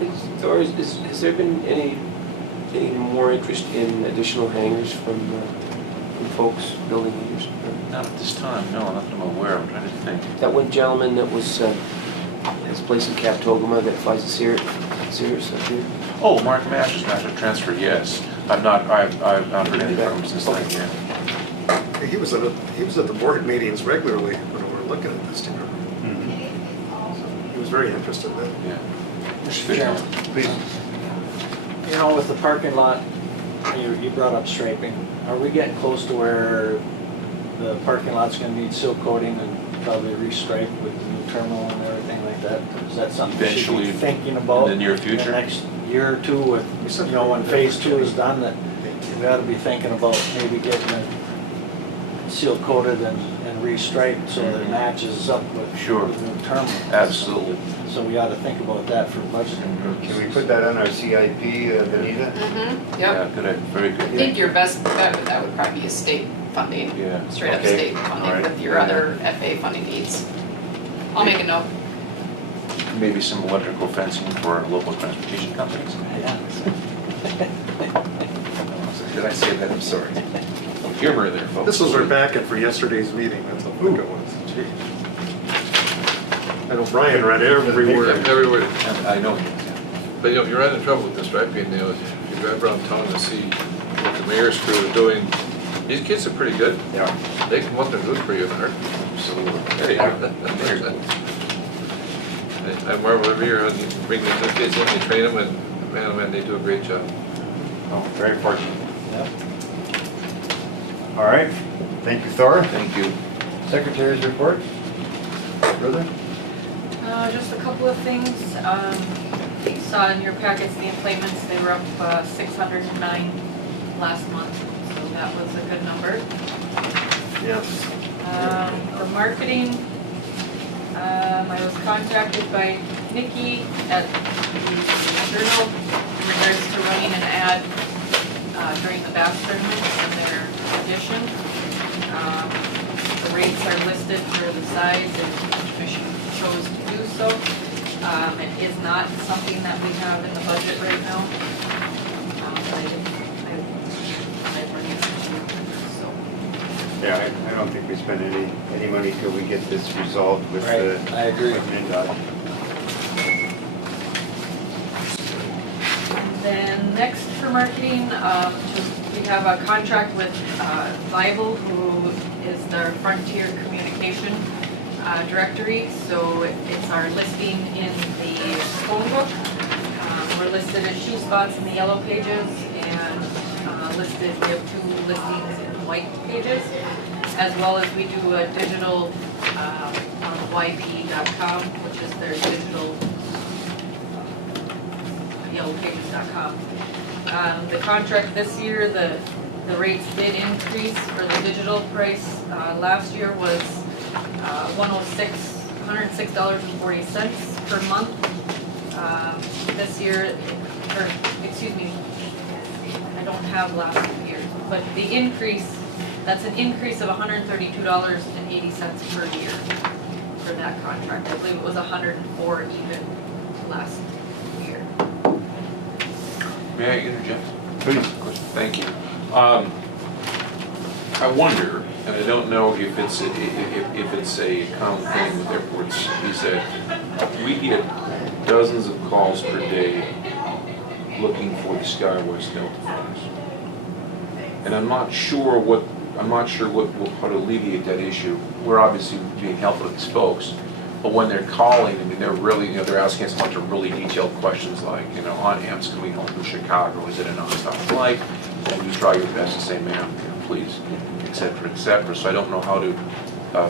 Has there been any more interest in additional hangars from folks building hangars? Not at this time, no, not that I'm aware. I'm trying to think. That one gentleman that was, has a place in Captogama that flies the Cirrus up here? Oh, Mark Masters, Master Transfer, yes. I've not heard anything from him since then, yeah. He was at the board meetings regularly when we were looking at this, do you remember? He was very interested in it. Yeah. Mr. Chairman, Please. with the parking lot, you brought up striping. Are we getting close to where the parking lot's gonna need seal coating and probably restripe with the new terminal and everything like that? Is that something we should be Eventually, thinking about? in the near future? The next year or two with, when phase 2 is done, that we ought to be thinking about maybe getting it seal coated and restriped so that it matches up with Sure. the new terminal. Absolutely. So we ought to think about that for budgeting. Can we put that on our CIP, Benita? Mm-hmm, Yeah, yep. good, very I good. think your best bet with that would probably be a state funding, Yeah. straight up Okay, state all funding right. with your other FA funding needs. I'll make a note. Maybe some electrical fencing for local transportation companies. Yeah. Did I say that? I'm sorry. Humor there, folks. This was our packet for yesterday's meeting, that's how quick it was. Gee. I know Brian read every word. Every word. I know. But you run into trouble with this, right? If you drive around town and see what the mayor's crew are doing, these kids are pretty good. Yeah. They come up and do it for you in a heartbeat. Absolutely. There you go. Very good. I marvel every year when you bring these little kids in, you train them, and man, oh man, they do a great job. Oh, very fortunate. Yep. All right, thank you, Thor. Thank you. Secretary's report? Further? Just a couple of things. You saw in your packets the employments, they were up 609 last month, so that was a good number. Yes. For marketing, I was contacted by Nikki at the Journal in regards to running an ad during the bass tournament and their audition. The rates are listed for the size and the commission chose to do so. It is not something that we have in the budget right now. But I've run into it, so. Yeah, I don't think we spend any money till we get this resolved with Right, I agree. MnDOT. And then next for marketing, we have a contract with Viable, who is the Frontier Communication Directory. So it's our listing in the phone book. We're listed as shoe spots in the yellow pages and we have 2 listings in white pages, as well as we do a digital on yp.com, which is their digital yellowpages.com. The contract this year, the rates did increase for the digital price. Last year was $106.40 per month. This year, I don't have last year, but the increase, that's an increase of $132.80 per year for that contract. I believe it was $104 even last year. May I interject? Please. Thank you. I wonder, and I don't know if it's a common thing with airports, is that we get dozens of calls per day looking for the Skywest Delta funds. And I'm not sure how to alleviate that issue. We're obviously being helpful to these folks, but when they're calling, I mean, they're really, they're asking us a bunch of really detailed questions like, on AMPS coming home from Chicago, is it a nonstop flight? And you try your best to say, ma'am, please, et cetera, et cetera. So I don't know how to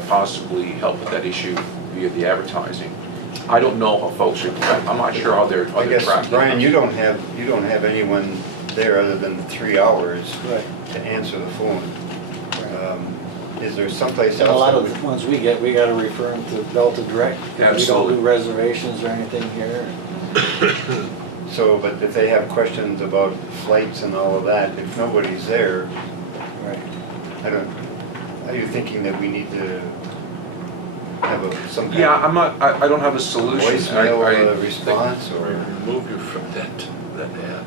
possibly help with that issue via the advertising. I don't know how folks are, I'm not sure how they're I guess, tracking. Brian, you don't have anyone there other than the 3 hours Right. to answer the phone. Is there someplace And a lot else? of the ones we get, we gotta refer them to Delta Direct. We don't Absolutely. do reservations or anything here. So, but if they have questions about flights and all of that, if nobody's there, Right. are you thinking that we need to have some kind Yeah, of I don't have a solution. voicemail response or? Remove you from that ad.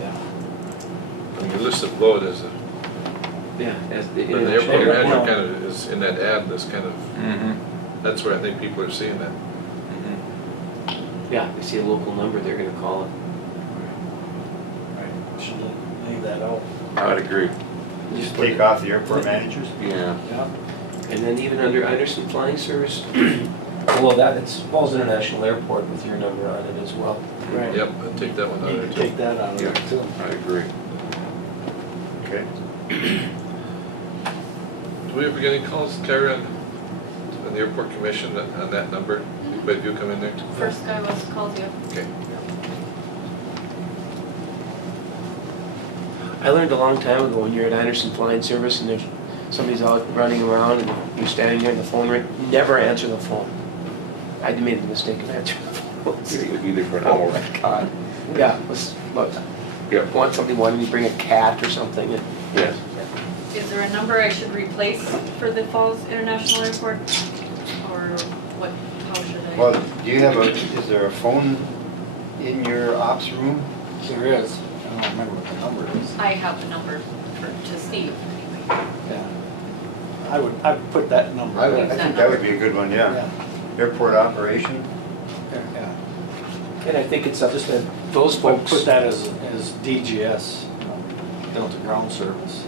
Yeah. I mean, you listed below it as a, Yeah, as the but the airport international. manager Well- kind of is in that ad, this kind of, Mhm, that's where I think people are seeing that. mhm. Yeah, they see a local number, they're gonna call it. Right. Should leave that out. I'd agree. Just take off the airport managers? Yeah. Yeah. And then even under Anderson Flying Service, Below that, it's Falls International Airport with your number on it as well. Right. Yep, I'd take that one out You of can there take that out of Yeah. there too. I agree. Okay. Do we ever get any calls, Kyra, on the airport commission on that number? Anybody do come in there? First guy was called you. Okay. I learned a long time ago when you're at Anderson Flying Service and there's somebody's out running around and you're standing there and the phone rings, never answer the phone. I made the mistake of answering the phone. You'll be there for an Oh hour. my God. Yeah, it was, but, Yep. somebody wanted me to bring a cat or something and. Yes. Is there a number I should replace for the Falls International Airport? Or what, how should I? Well, do you have is there a phone in your ops room? There is. I don't remember what the number is. I have the number to Steve anyway. Yeah. I would put that number. I in. think that would be a good one, yeah. Airport operation? Yeah. And I think it's up to those Put folks. that as DGS, Delta Ground Service.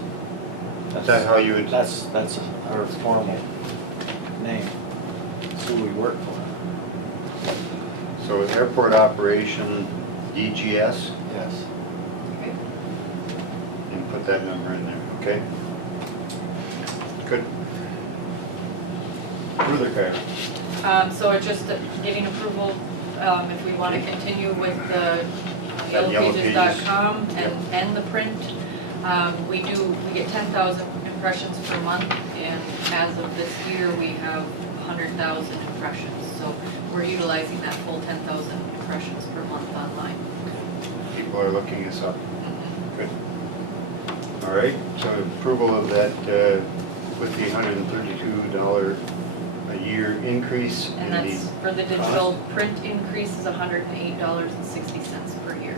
Is that how you would? That's our formal name. That's who we work for. So airport operation, DGS, Yes. Okay. and put that number in there, okay? Good. Further, Kyra? So it's just getting approval, if we want to continue with the yellowpages.com and the print. We get 10,000 impressions per month, and as of this year, we have 100,000 impressions. So we're utilizing that full 10,000 impressions per month online. People are looking us up. Good. All right, so approval of that with the $132 a year increase in And the that's for the digital print increase is $108.60 per year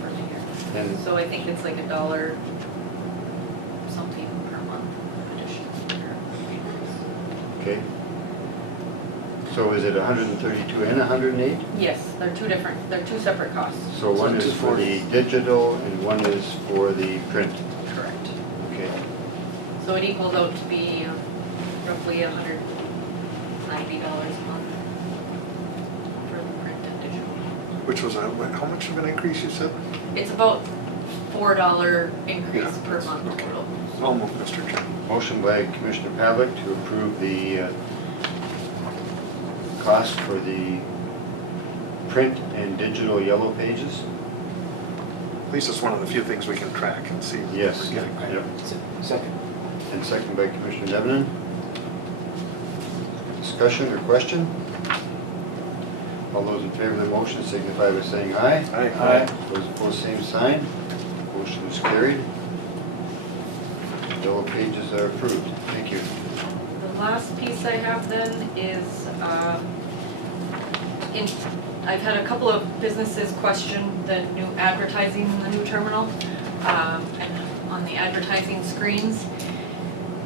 for the year. and So I think it's like $1 something per month additional or increase. okay. So is it 132 and 108? Yes, they're two separate costs. So one is for the digital and one is for the print. Correct. Okay. So it equals out to be roughly $190 a month for the print and digital. Which was, how much of an increase you said? It's about $4 increase Yeah, per month okay. total. I'll move, Mr. Chairman. Motion by Commissioner Pavlik to approve the cost for the print and digital yellow pages. At least it's one of the few things we can track and see. what Yes. we're getting. Yep. Second. And second by Commissioner Devonen. Discussion or question? All those in favor of the motion signify by saying aye. Aye. Those opposed, same sign. Motion is carried. Yellow pages are approved. Thank you. The last piece I have then is, I've had a couple of businesses question the new advertising in the new terminal. And on on the advertising screens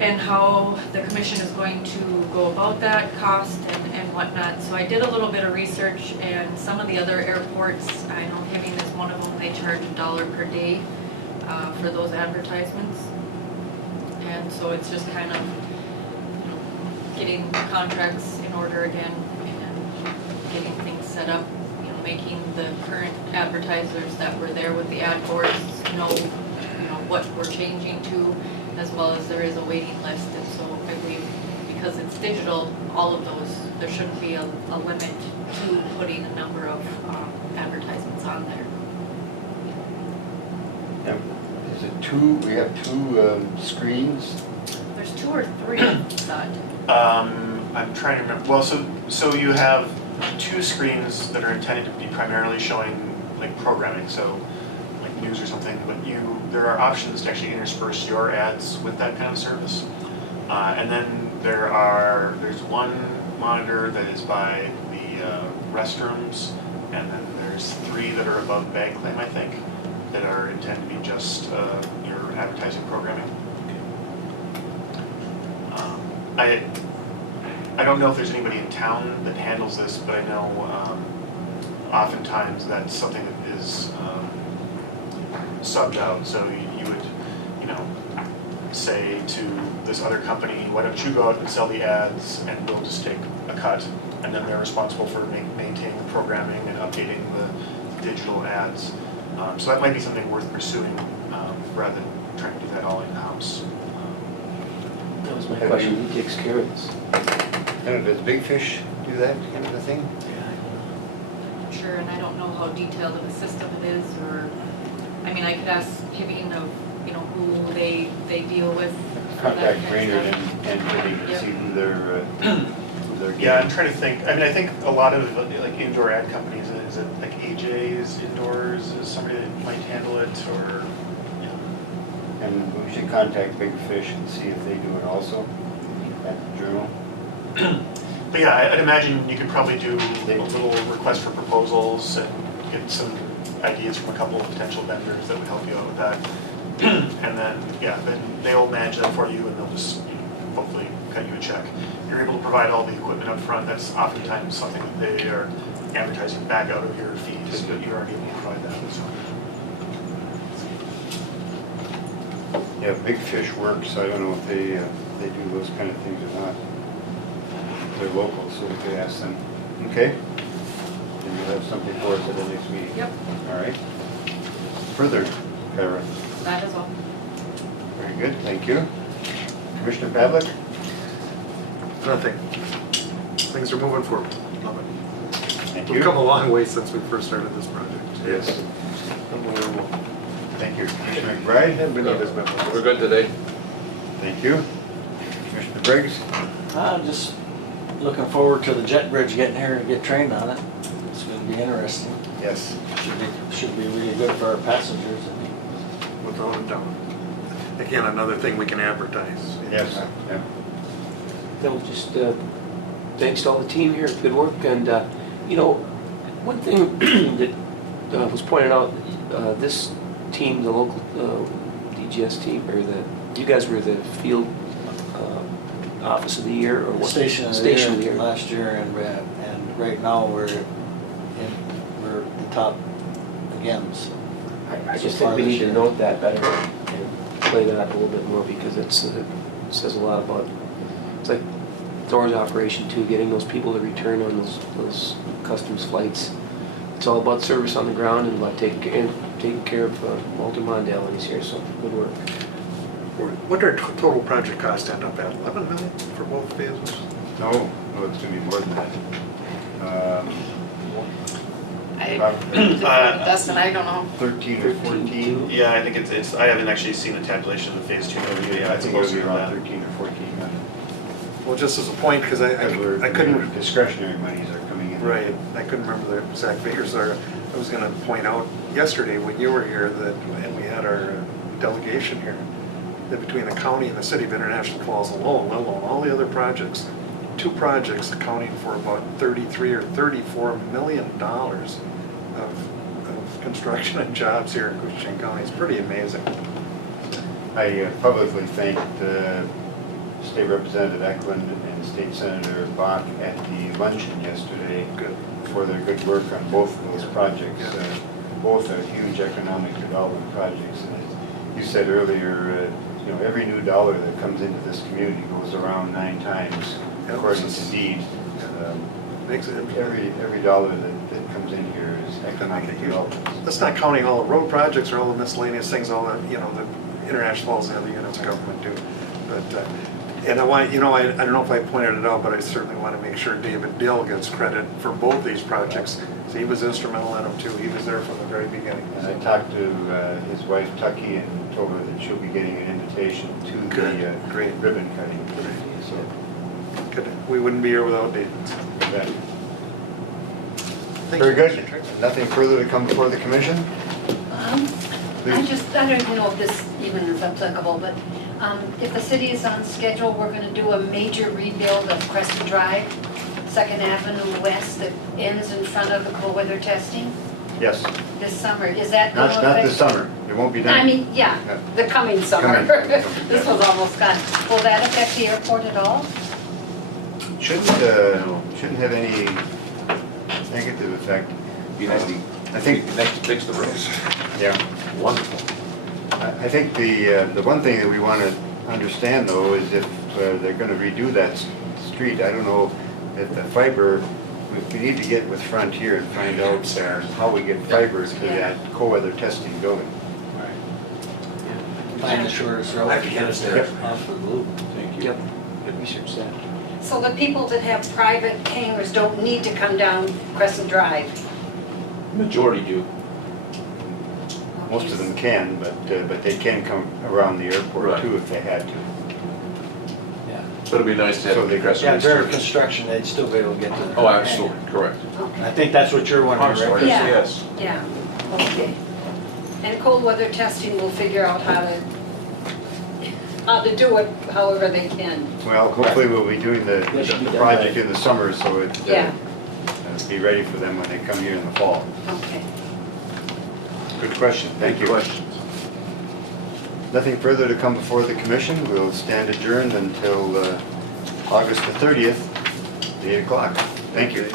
and how the commission is going to go about that cost and whatnot. So I did a little bit of research, and some of the other airports, I know Hibbing is one of them, they charge $1 per day for those advertisements. And so it's just kind of, you know, getting contracts in order again and getting things set up, you know, making the current advertisers that were there with the ad boards know, you know, what we're changing to, as well as there is a waiting list. And so I believe because it's digital, all of those, there shouldn't be a limit to putting a number of advertisements on there. Yep. Is it two, we have two screens? There's 2 or 3, I thought. I'm trying to remember, well, so you have 2 screens that are intended to be primarily showing like programming, so like news or something, but there are options to actually intersperse your ads with that kind of service. And then there's one monitor that is by the restrooms, and then there's 3 that are above bag claim, I think, that are intended to be just your advertising programming. I don't know if there's anybody in town that handles this, but I know oftentimes that's something that is subbed out. So you would, you know, say to this other company, why don't you go out and sell the ads and we'll just take a cut, and then they're responsible for maintaining the programming and updating the digital ads. So that might be something worth pursuing rather than trying to do that all in-house. That was my question, who takes care of this? And does Big Fish do that kind of a thing? Sure, and I don't know how detailed of a system it is, or, I mean, I could ask Hibbing of, you know, who they deal with. for that Contact kind of Brainerd stuff. and Billy to Yep. see who they're Yeah, I'm trying to think. I mean, I think a lot of like indoor ad companies, is it like AJ's Indoors, is somebody that might handle it, or, you know. And we should contact Big Fish and see if they do it also at the Journal. But yeah, I'd imagine you could probably do a little request for proposals and get some ideas from a couple of potential vendors that would help you out with that. And then, yeah, then they'll manage that for you, and they'll just, you know, hopefully cut you a check. If you're able to provide all the equipment up front, that's oftentimes something that they are advertising back out of your fees, but you're already able to provide that, so. Yeah, Big Fish works. I don't know if they do those kind of things or not. They're local, so we could ask them. Okay? And you'll have something for us at the next meeting. Yep, All right. Further, Kyra. that is all. Very good, thank you. Commissioner Pavlik? Nothing. Things are moving forward. Love it. Thank We've come a you. long way since we first started this project. Yes, Unbelievable. thank you. Commissioner McBride? Can't believe his memos. We're good today. Thank you. Commissioner Briggs? I'm just looking forward to the jet bridge getting here and get trained on it. It's gonna be interesting. Yes. Should be really good for our passengers. Without a doubt. Again, another thing we can advertise. Yes, yeah. No, just thanks to all the team here, good work, and you know, one thing that was pointed out, this team, the local DGS team, or you guys were the field office of the year, or what? Station of the year last year, and right now we're the top again. So I just so think far we this need to year. note that better and play that up a little bit more, because it says a lot about, it's like Thor's operation too, getting those people to return on those customs flights. It's all about service on the ground and about taking care of Walter Mondale when he's here, so good work. What did our total project cost end up at? 11 million for both phases? No, it's gonna be more than that. Dustin, I don't know. 13 or 14. Yeah, I think it's, I haven't actually seen the tabulation of phase 2, but yeah, I it's think it'll closer be to around that. 13 or 14. Well, just as a point, because Because I couldn't, discretionary monies are coming in. right, I couldn't remember the exact figures there. I was gonna point out yesterday when you were here that, and we had our delegation here, that between the county and the city of International Falls alone, let alone all the other projects, 2 projects accounting for about 33 or 34 million dollars of construction and jobs here in Koochiching County. It's pretty amazing. I publicly thanked State Representative Eklund and State Senator Bach at the luncheon yesterday Good. for their good work on both of those projects. Yeah. Both are huge economic development projects. And as you said earlier, every new dollar that comes into this community goes around 9 times Yeah, according this to is- deed. Makes it, Every dollar that comes in here is economic development. that's not counting all the road projects or all the miscellaneous things, all the, the international falls and other units of government do. But, and I want, I don't know if I pointed it out, but I certainly want to make sure David Dill gets credit for both these projects. So he was instrumental in them too. He was there from the very beginning. And I talked to his wife Tucky and told her that she'll be getting an invitation to the Good. Great. ribbon cutting. So, We wouldn't be here without David. that- Thank very you, good. Mr. Chairman. Nothing further to come before the commission? I don't even know if this even is applicable, but if the city is on schedule, we're gonna do a major rebuild of Crescent Drive, 2nd Avenue West, that ends in front of the cold weather testing Yes. this summer. Is that gonna Not affect? this summer. It won't be done. I mean, yeah, the coming summer. Coming. This was almost gone. Will that affect the airport at all? Shouldn't have any negative effect. Be nice to, I think, be nice to fix the roads. yeah. Wonderful. I think the one thing that we want to understand though is if they're going to redo that street, I don't know if the fiber, we need to get with Frontier and find out how we get fiber to that cold weather testing building. Find the shortest route to get us there off the loop. Thank you. Yep, good research that. So the people that have private hangars don't need to come down Crescent Drive? Majority do. Most of them can, but they can come around the airport Right. too if they had to. Yeah. But it'd be nice to So have they- the Crescent Yeah, Ridge during service. construction, they'd still be able to get to the. Oh, absolutely, correct. I think that's what you're wondering, I'm sorry, right? Yeah. yes. Yeah, okay. And cold weather testing will figure out how to do it however they can. Well, hopefully we'll be doing the That should be done project right. in the summer so it Yeah. be ready for them when they come here in the fall. Okay. Good question, thank you. Good questions. Nothing further to come before the commission. We'll stand adjourned until August the 30th, 8 o'clock. Thank you.